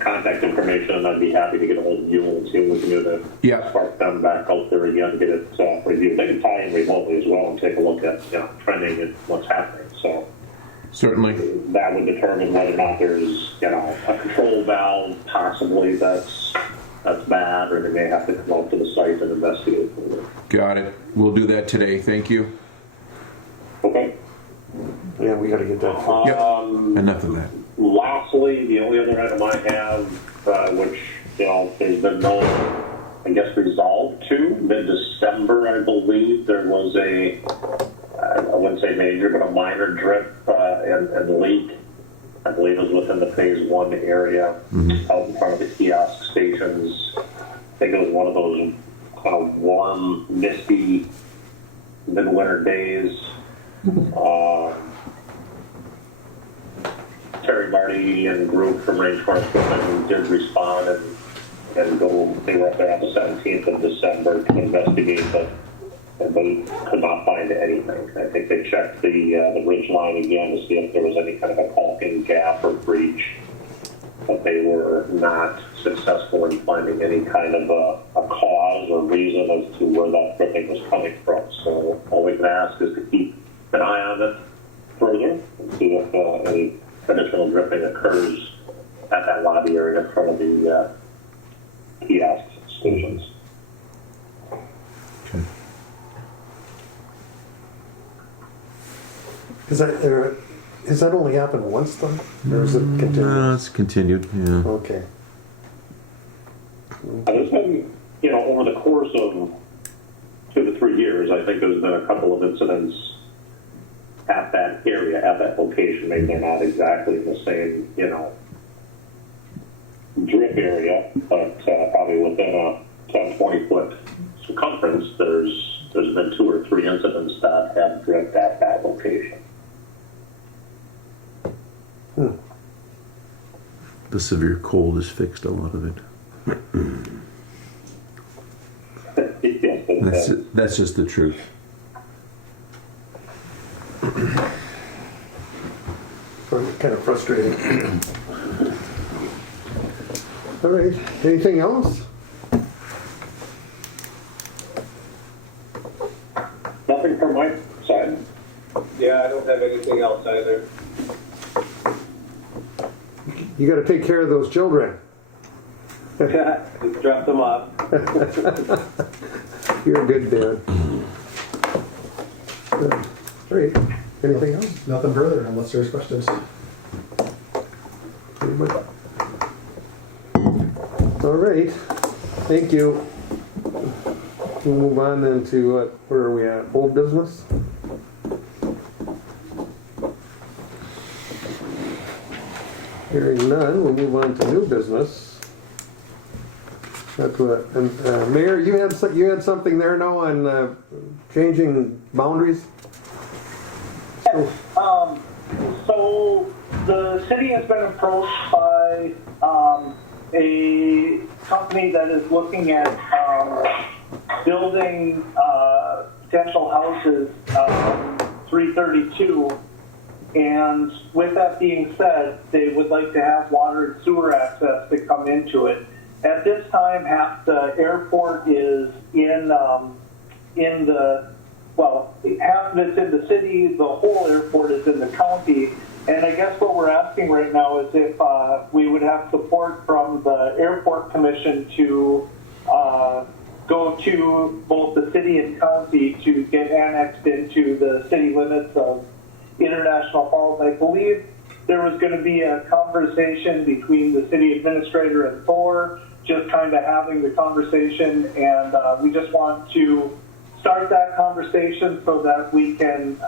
contact information, and I'd be happy to get a hold of Yule and see what we can do to spark them back out there again, get it reviewed. They can tie in remotely as well and take a look at trending and what's happening. So certainly that would determine whether or not there's a control valve possibly that's bad, or they may have to come out to the site and investigate. Got it. We'll do that today. Thank you. Okay. Yeah, we got to get that. Enough of that. Lastly, the only other item I have, which there's been no, resolve to, mid-December, I believe, there was I wouldn't say major, but a minor drip and leak. I believe it was within the phase 1 area, out in front of the kiosk stations. I think it was one of those kind of warm, misty midwinter days. Terry Marty and group from Range Corps Equipment did respond and go. They were up there on the 17th of December to investigate the and they could not find anything. I think they checked the ridge line again to see if there was any kind of a caulking gap or breach, but they were not successful in finding any kind of a cause or reason as to where that dripping was coming from. So all we can ask is to keep an eye on it further and see if any additional dripping occurs at that lobby area in front of the kiosk stations. Okay. Has that only happened once though? Or is it continued? No, it's continued, yeah. Okay. There's been, over the course of 2 to 3 years, I think there's been a couple of incidents at that area, at that location. Maybe they're not exactly in the same, drip area, but probably within a 10, 20 foot circumference, there's been 2 or 3 incidents that have dripped at that location. The severe cold has fixed a lot of it. Yes, That's just the truth. Kind of frustrating. All right. Anything else? Nothing from my side. Yeah, I don't have anything else either. You got to take care of those children. Yeah, just drop them off. You're a good dad. Great. Anything else? Nothing further unless there's questions. Anybody? All right. Thank you. We'll move on then to where are we at? Old business? Hearing none, we'll move on to new business. That's what. And Mayor, you had something there now on changing boundaries. So the city has been approached by a company that is looking at building potential houses 332. And with that being said, they would like to have water and sewer access to come into it. At this time, half the airport is half of it's in the city, the whole airport is in the county. And I guess what we're asking right now is if we would have support from the airport commission to go to both the city and county to get annexed into the city limits of International Falls. I believe there was going to be a conversation between the city administrator and Thor, just kind of having the conversation, and we just want to start that conversation so that we can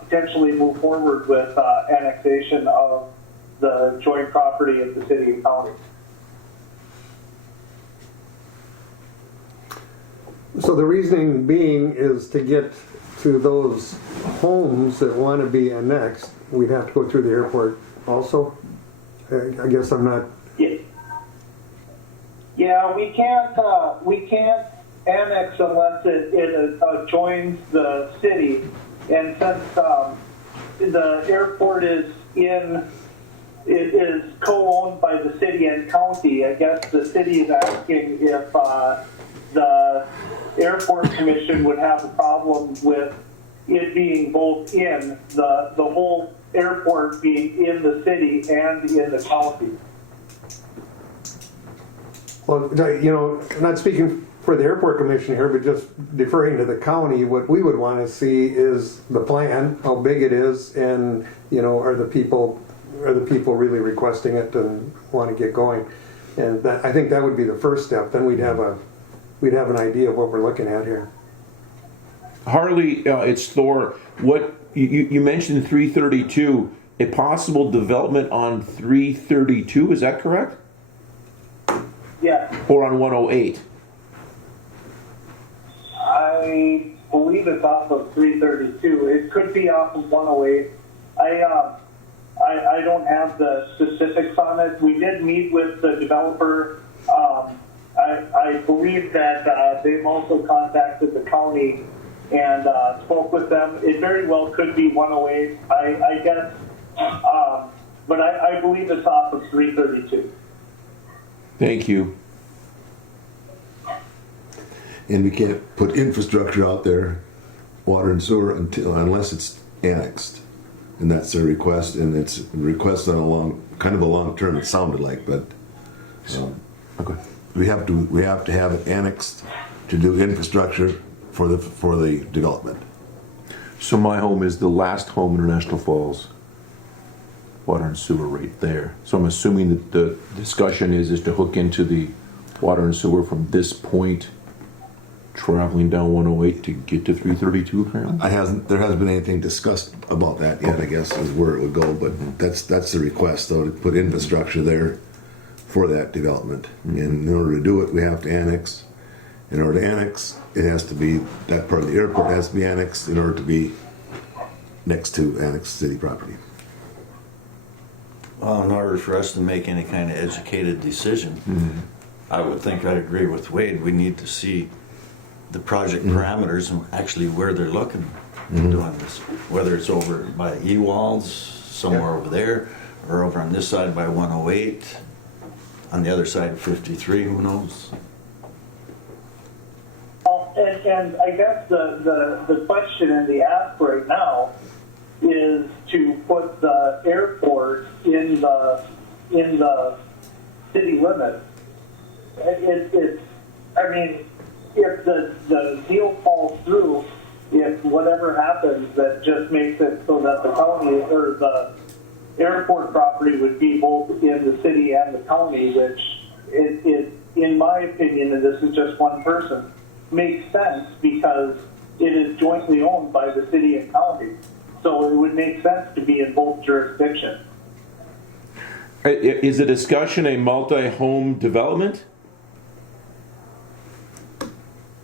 potentially move forward with annexation of the joint property of the city and county. So the reasoning being is to get to those homes that want to be annexed, we'd have to go through the airport also. I guess I'm not. Yeah, we can't annex unless it joins the city, and since the airport is co-owned by the city and county, I guess the city is asking if the airport commission would have a problem with it being both in the whole airport being in the city and in the county. Well, I'm not speaking for the airport commission here, but just deferring to the county, what we would want to see is the plan, how big it is, and are the people really requesting it and want to get going? And I think that would be the first step. Then we'd have an idea of what we're looking at here. Harley, it's Thor. What you mentioned 332, a possible development on 332, is that correct? Yeah. Or on 108? I believe it's off of 332. It could be off of 108. I don't have the specifics on it. We did meet with the developer. I believe that they've also contacted the county and spoke with them. It very well could be 108, I guess, but I believe it's off of 332. Thank you. And we can't put infrastructure out there, water and sewer, unless it's annexed. And that's their request, and it's a request on kind of a long term, it sounded like, but Okay. we have to have it annexed to do infrastructure for the development. So my home is the last home in International Falls. Water and sewer right there. So I'm assuming that the discussion is to hook into the water and sewer from this point, traveling down 108 to get to 332 apparently? There hasn't been anything discussed about that yet, I guess, is where it would go, but that's the request, though, to put infrastructure there for that development. And in order to do it, we have to annex. In order to annex, it has to be, that part of the airport has to be annexed in order to be next to annexed city property. Well, in order for us to make any kind of educated decision, I would think I'd agree with Wade. We need to see the project parameters and actually where they're looking doing this. Whether it's over by E-Walls, somewhere over there, or over on this side by 108, on the other side 53, who knows? Well, and I guess the question and the ask right now is to put the airport in the city limits. It's I mean, if the deal falls through, if whatever happens that just makes it so that the county or the airport property would be both in the city and the county, which it in my opinion, and this is just one person, makes sense because it is jointly owned by the city and county. So it would make sense to be in both jurisdictions. Is the discussion a multi-home development?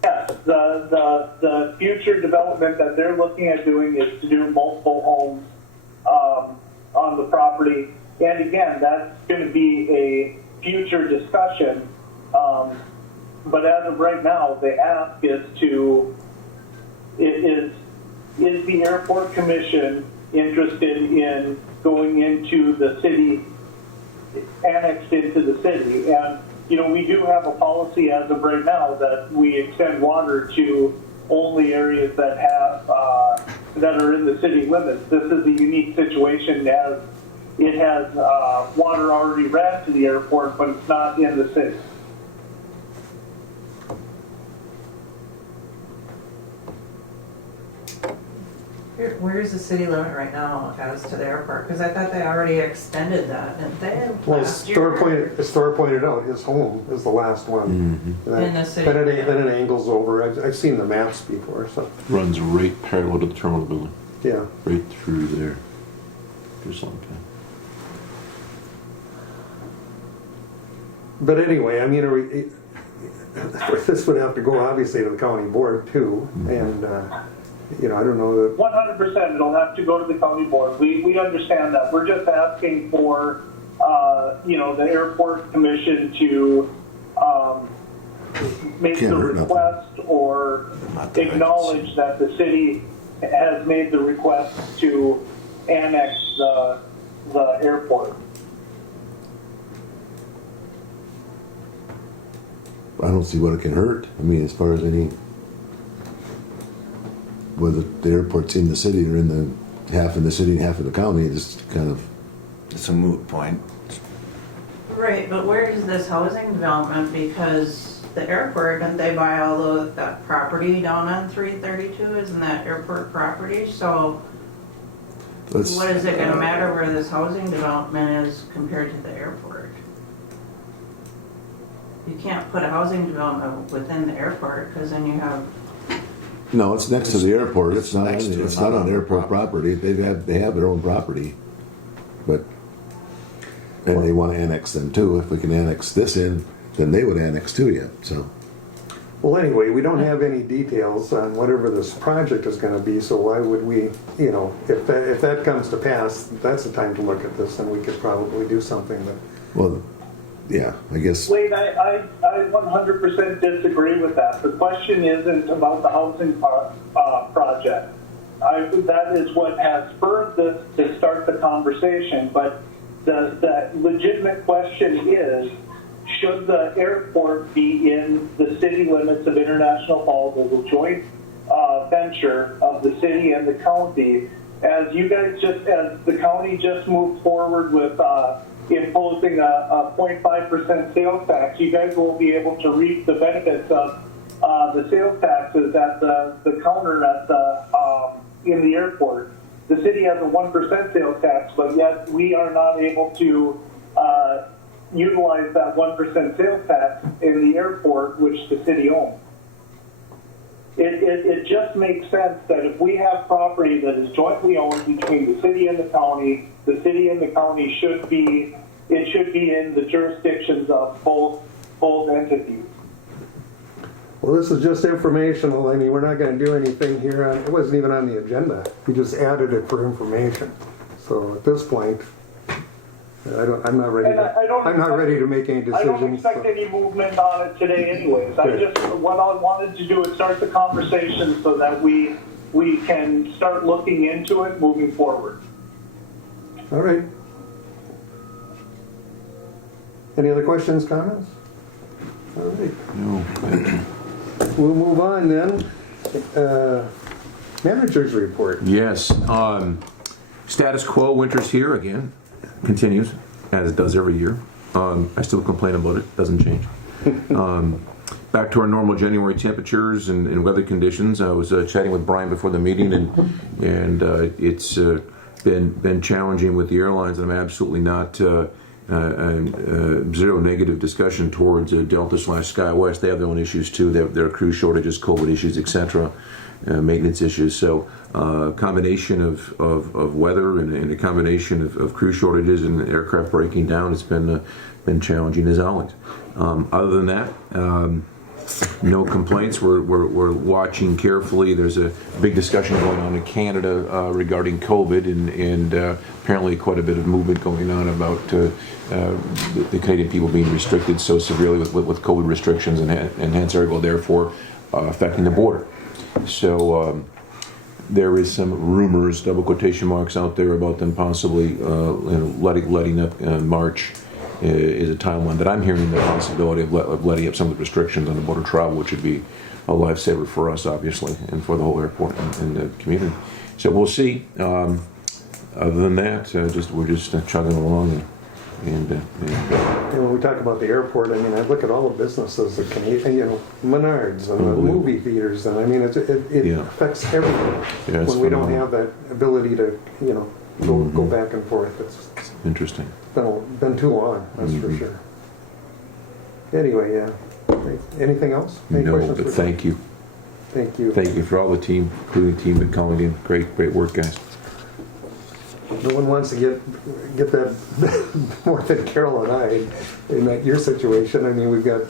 Yes, the future development that they're looking at doing is to do multiple homes on the property. And again, that's going to be a future discussion. But as of right now, the ask is is the airport commission interested in going into the city, annexed into the city? And, you know, we do have a policy as of right now that we extend water to only areas that have, that are in the city limits. This is a unique situation as it has water already ran to the airport, but it's not in the city. Where's the city limit right now as to the airport? Because I thought they already extended that, didn't they? Well, last year? the store pointed out his home is the last one. In the city. Then it angles over. I've seen the maps before, so Runs right parallel to the terminal building, yeah. right through there. Or something. But anyway, I mean, this would have to go obviously to the county board too, and you know, I don't know that. 100%, it'll have to go to the county board. We understand that. We're just asking for, you know, the airport commission to make the request or acknowledge that the city has made the request to annex the airport. I don't see what it can hurt. I mean, as far as whether the airport's in the city or in the half in the city and half in the county, it's kind of. It's a moot point. Right, but where is this housing development? Because the airport, didn't they buy all that property down on 332? Isn't that airport property? So what is it going to matter where this housing development is compared to the airport? You can't put a housing development within the airport because then you have. No, it's next to the airport. It's not. Next to It's it, not not on on airport property. They have their own property, but and they want to annex them too. If we can annex this in, then they would annex to you. So. Well, anyway, we don't have any details on whatever this project is going to be, so why would we, you know, if that comes to pass, that's the time to look at this, and we could probably do something. But Well, yeah, I guess. Wade, I 100% disagree with that. The question isn't about the housing project. That is what has spurred this to start the conversation, but the legitimate question is, should the airport be in the city limits of International Falls as a joint venture of the city and the county? As the county just moved forward with imposing a 0.5% sales tax, you guys will be able to reap the benefits of the sales taxes at the counter at in the airport. The city has a 1% sales tax, but yet we are not able to utilize that 1% sales tax in the airport, which the city owns. It just makes sense that if we have property that is jointly owned between the city and the county should be in the jurisdictions of both entities. Well, this is just informational. I mean, we're not going to do anything here. It wasn't even on the agenda. We just added it for information. So at this point, I'm not ready. I'm not ready to make any decisions. I don't expect any movement on it today, anyways. What I wanted to do is start the conversation so that we can start looking into it moving forward. All right. Any other questions, comments? All right. No. We'll move on then. Manager's report. Yes. Status quo, winter's here again. Continues, as it does every year. I still complain about it. Doesn't change. Back to our normal January temperatures and weather conditions. I was chatting with Brian before the meeting, and it's been challenging with the airlines, and I'm absolutely not zero negative discussion towards Delta/SkyWest. They have their own issues too. They have their crew shortages, COVID issues, etc., maintenance issues. So combination of weather and a combination of crew shortages and aircraft breaking down. It's been challenging as always. Other than that, no complaints. We're watching carefully. There's a big discussion going on in Canada regarding COVID, and apparently quite a bit of movement going on about the Canadian people being restricted so severely with COVID restrictions, and hence ergo therefore affecting the border. So there is some rumors, double quotation marks, out there about them possibly letting up March is a timeline that I'm hearing the possibility of letting up some of the restrictions on the border travel, which would be a lifesaver for us, obviously, and for the whole airport and the community. So we'll see. Other than that, we're just chugging along. And when we talk about the airport, I mean, I look at all the businesses, the Canadian, Menards and the movie theaters, and I mean, it affects everything when we don't have that ability to, go back and forth. It's interesting. Been too long, that's for sure. Anyway, yeah. Anything else? Any no, but thank you. Thank you. Thank you for all the team, including the team at calling in. Great work, guys. No one wants to get that more than Carol and I in your situation. I mean, we've got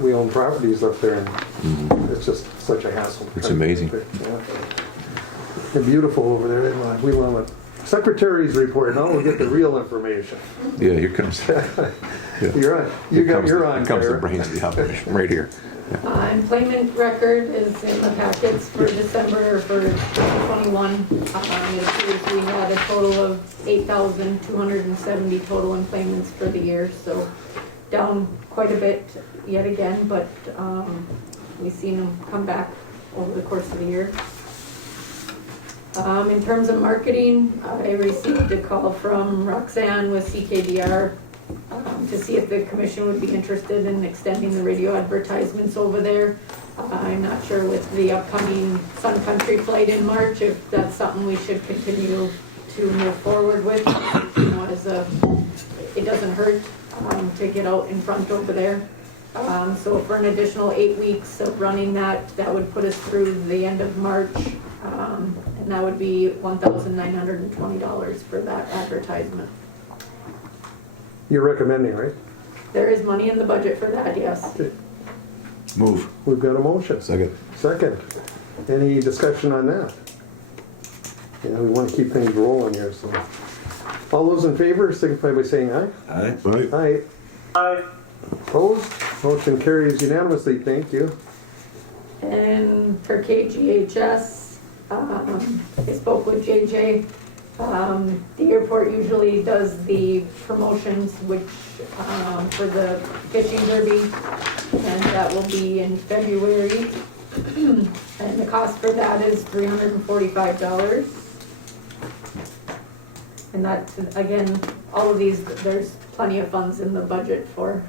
we own properties up there, and it's just such a hassle. It's amazing. They're beautiful over there. We love it. Secretary's report. Now we'll get the real information. Yeah, here comes. You're on. You're on. Here comes the brains of the operation right here. Employment record is in the packets for December for 2021. It appears we had a total of 8,270 total employments for the year, so down quite a bit yet again, but we've seen them come back over the course of the year. In terms of marketing, I received a call from Roxanne with CKDR to see if the commission would be interested in extending the radio advertisements over there. I'm not sure with the upcoming Sun Country flight in March if that's something we should continue to move forward with. It doesn't hurt to get out in front over there. So for an additional 8 weeks of running that would put us through the end of March. And that would be $1,920 for that advertisement. You're recommending, right? There is money in the budget for that, yes. Okay. Move. We've got a motion. Second. Any discussion on that? We want to keep things rolling here. So, all those in favor signify by saying aye. Aye. Aye. Aye. Opposed? Motion carries unanimously. Thank you. And for KGHS, I spoke with JJ. The airport usually does the promotions, which, for the fishing derby, and that will be in February. And the cost for that is $345. And that, again, all of these, there's plenty of funds in the budget for.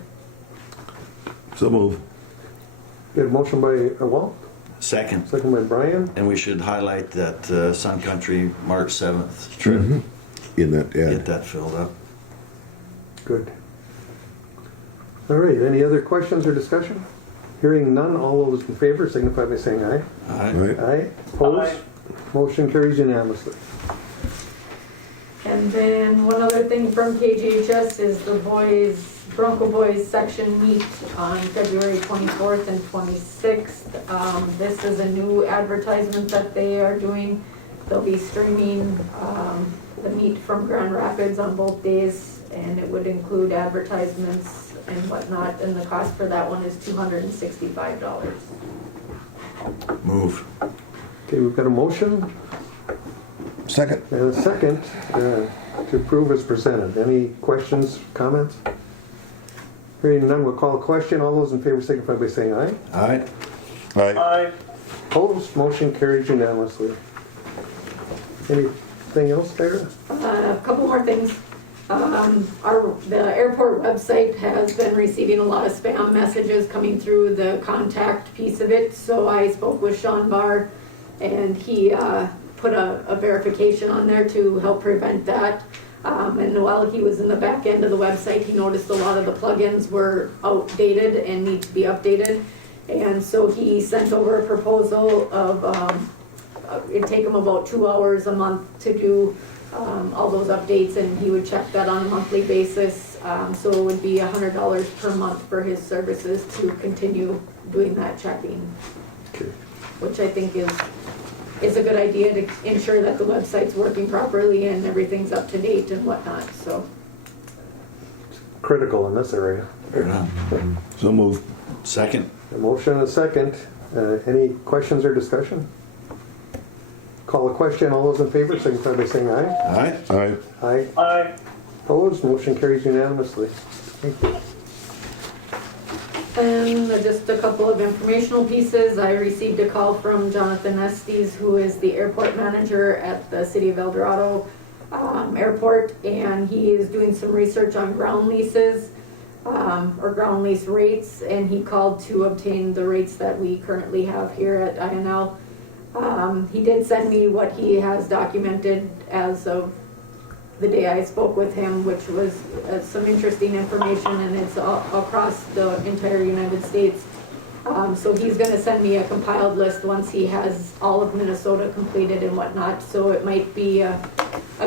So move. Good motion by Walt, Second. second by Brian. And we should highlight that Sun Country March 7th trip. In that Get ad. that filled up. Good. All right, any other questions or discussion? Hearing none, all those in favor signify by saying aye. Aye. Right? Aye. Opposed? Motion carries unanimously. And then one other thing from KGHS is the Bronco Boys section meet on February 24th and 26th. This is a new advertisement that they are doing. They'll be streaming the meet from Grand Rapids on both days, and it would include advertisements and whatnot, and the cost for that one is $265. Move. Okay, we've got a motion Second. and a second to approve as presented. Any questions, comments? Hearing none, we'll call a question. All those in favor signify by saying aye. Aye. Aye. Opposed? Motion carries unanimously. Anything else there? A couple more things. The airport website has been receiving a lot of spam messages coming through the contact piece of it. So I spoke with Sean Barr, and he put a verification on there to help prevent that. And while he was in the back end of the website, he noticed a lot of the plugins were outdated and need to be updated. And so he sent over a proposal of, it'd take him about 2 hours a month to do all those updates, and he would check that on a monthly basis. So it would be $100 per month for his services to continue doing that checking. Okay. Which I think is a good idea to ensure that the website's working properly and everything's up to date and whatnot, so. Critical in this area. Fair enough. So move. Second. A motion and a second. Any questions or discussion? Call a question. All those in favor signify by saying aye. Aye. Aye. Aye. Aye. Opposed? Motion carries unanimously. Thank you. And just a couple of informational pieces. I received a call from Jonathan Estes, who is the airport manager at the City of El Dorado Airport, and he is doing some research on ground leases or ground lease rates, and he called to obtain the rates that we currently have here at INL. He did send me what he has documented as of the day I spoke with him, which was some interesting information, and it's all across the entire United States. So he's going to send me a compiled list once he has all of Minnesota completed and whatnot. So it might be a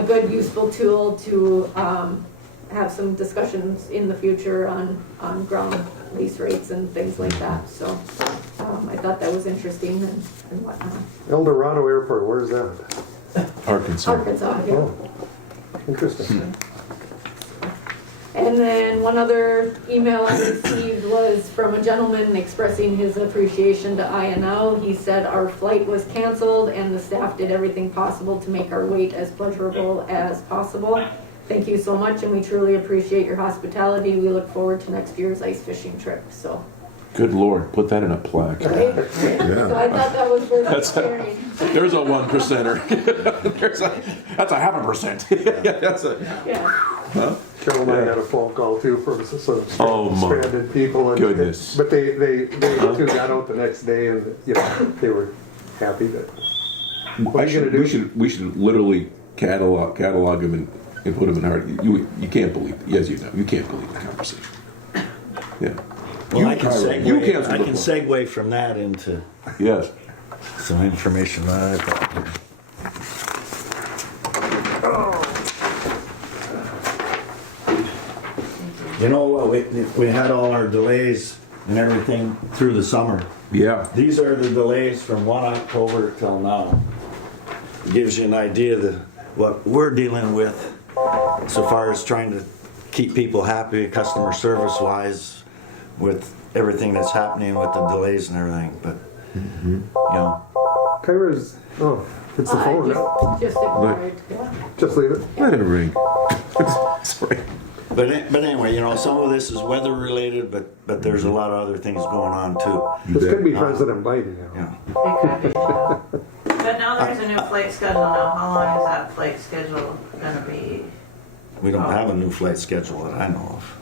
good, useful tool to have some discussions in the future on ground lease rates and things like that. So I thought that was interesting and whatnot. El Dorado Airport, where is that? Arkansas. Arkansas, yeah. Oh, interesting. And then one other email I received was from a gentleman expressing his appreciation to INL. He said our flight was canceled and the staff did everything possible to make our wait as pleasurable as possible. Thank you so much, and we truly appreciate your hospitality. We look forward to next year's ice fishing trip. So, Good Lord, put that in a plaque. right? So I thought that was worth sharing. There's a 1%er. That's a 0.5%. Yeah, that's a. Yeah. Cheryl and I had a phone call too from some Oh, my stranded people. And goodness. But they too got out the next day, and they were happy that. What are you gonna do? We should literally catalog them and put them in hard. You can't believe it. Yes, you know. You can't believe the conversation. Yeah. Well, I can canceled segue from that into Yes. some information that I brought here. You know what, we had all our delays and everything through the summer. Yeah. These are the delays from 1 October till now. It gives you an idea of what we're dealing with so far as trying to keep people happy, customer service wise, with everything that's happening with the delays and everything. But you know, Kyra's, oh, it's the phone. Just ignored, yeah. Just leave it. Let it ring. Sorry. But anyway, you know, some of this is weather related, but there's a lot of other things going on too. This could be President Biden now. Yeah. It could be, yeah. But now there's a new flight schedule now. How long is that flight schedule gonna be? We don't have a new flight schedule that I know of.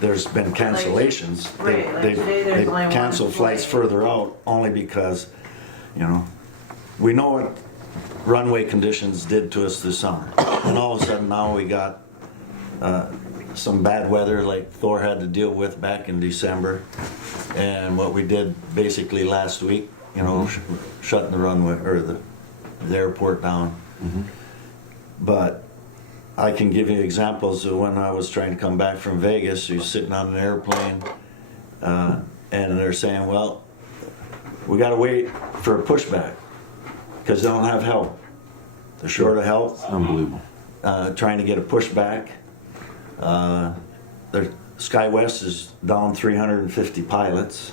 There's been cancellations. Right, like today there's only one canceled flights flight. further out only because, you know, we know what runway conditions did to us this summer. And all of a sudden now we got some bad weather like Thor had to deal with back in December. And what we did basically last week, you know, shutting the runway or the airport down. But I can give you examples of when I was trying to come back from Vegas. You're sitting on an airplane, and they're saying, "Well, we got to wait for a pushback because they don't have help. They're short of help. Unbelievable. Trying to get a pushback. Their SkyWest is down 350 pilots.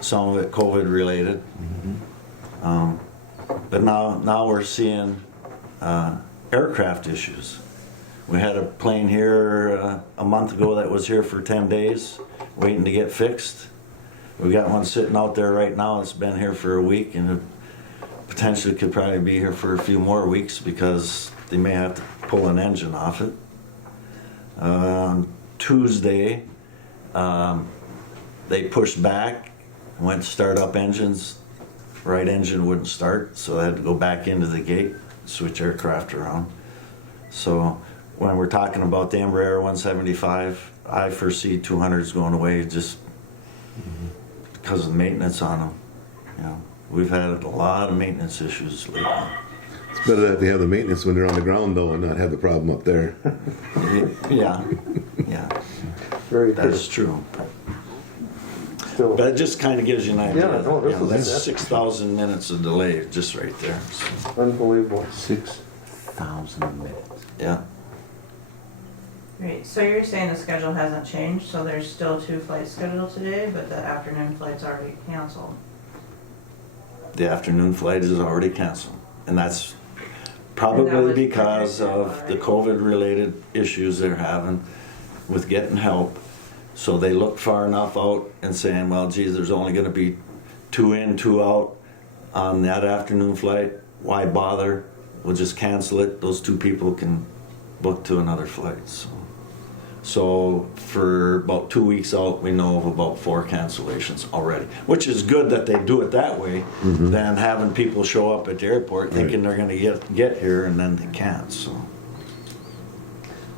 Some of it COVID related. But now we're seeing aircraft issues. We had a plane here a month ago that was here for 10 days waiting to get fixed. We got one sitting out there right now that's been here for a week and it potentially could probably be here for a few more weeks because they may have to pull an engine off it. On Tuesday, they pushed back, went to start up engines. Right engine wouldn't start, so they had to go back into the gate, switch aircraft around. So when we're talking about the Embraer 175, I foresee 200s going away just because of the maintenance on them. You know, we've had a lot of maintenance issues lately. It's better that they have the maintenance when they're on the ground though, and not have the problem up there. Yeah, Very that's good. true. Still, But it just kind of gives you an idea. Yeah, no, this is- that's 6,000 minutes of delay just right there. So, unbelievable. 6,000 minutes. yeah. Right, so you're saying the schedule hasn't changed, so there's still 2 flights scheduled today, but the afternoon flight's already canceled. The afternoon flight is already canceled. And that's And that probably was because projected, of the right? COVID-related issues they're having with getting help. So they look far enough out and saying, well, geez, there's only going to be 2 in, 2 out on that afternoon flight. Why bother? We'll just cancel it. Those 2 people can book to another flight. So for about 2 weeks out, we know of about 4 cancellations already, which is good that they do it that way than having people show up at the airport thinking they're going to get here and then they can't. So.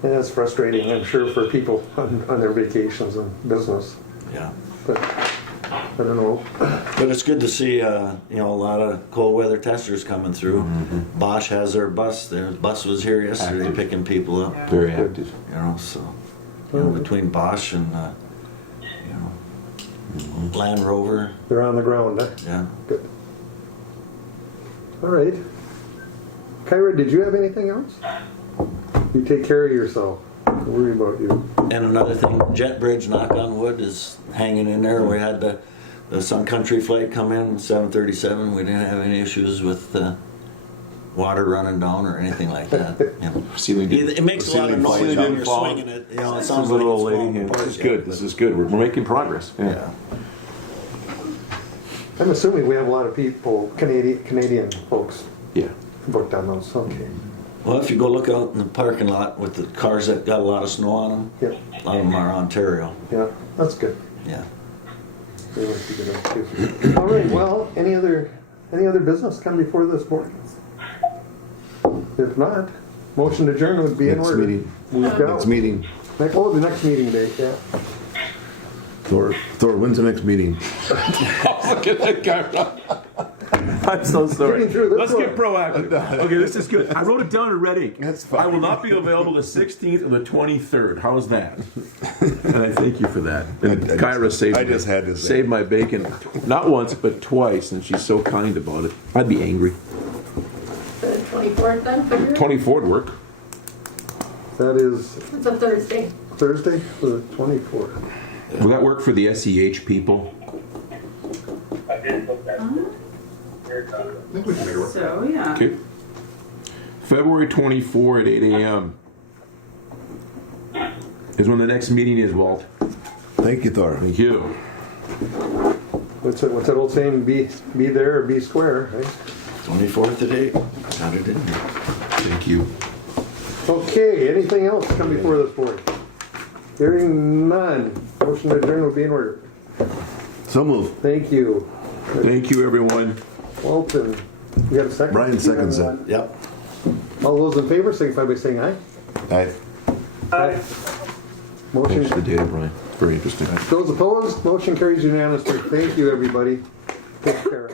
And that's frustrating, I'm sure, for people on their vacations and business. Yeah. But I don't know. But it's good to see, you know, a lot of cold weather testers coming through. Bosch has their bus. Their bus was here yesterday Active. picking people up. Very active. You know, so you know, between Bosch and you know, Land Rover. They're on the ground, huh? Yeah. Good. All right. Kyra, did you have anything else? You take care of yourself. Don't worry about you. And another thing, Jet Bridge, knock on wood, is hanging in there. We had the Sun Country flight come in, 737. We didn't have any issues with water running down or anything like that. You know. Ceiling It makes a lot of ceiling noise when didn't you're fall. swinging it. You know, it This sounds is a like little it's lady falling here. apart. This is good. This is good. We're making progress. Yeah. I'm assuming we have a lot of people, Canadian folks, Yeah. booked on those. Okay. Well, if you go look out in the parking lot with the cars that got a lot of snow on them, Yeah. a lot of them are Ontario. Yeah, that's good. Yeah. They like to get up too. All right. Well, any other business come before this board? If not, motion to adjourn would be in Next order. meeting. We've got- Next meeting. Oh, the next meeting date. Yeah. Thor, when's the next meeting? Look at that guy. I'm so sorry. Getting through this Let's get one. proactive. Okay, this is good. I wrote it down already. That's fine. I will not be available the 16th or the 23rd. How's that? And I thank you for that. And Kyra saved I just had to say. saved my bacon, not once but twice, and she's so kind about it. I'd be angry. The 24th then, February? 24th work. That is It's a Thursday. Thursday, the 24th. Will that work for the SEH people? think we can make it work. So, yeah. Okay. February 24 at 8 a.m. Is when the next meeting is, Walt. Thank you, Thor. Thank you. What's that old saying? Be there or be square, right? 24th today, got it in there. Thank you. Okay, anything else come before this board? Hearing none. Motion to adjourn will be in order. So move. Thank you. Thank you, everyone. Walton, you got a second? Brian seconds it. Yep. All those in favor, signify by saying aye. Aye. Aye. Motion, Thanks for the data, Brian. It's very interesting. those opposed, motion carries unanimously. Thank you, everybody. Take care.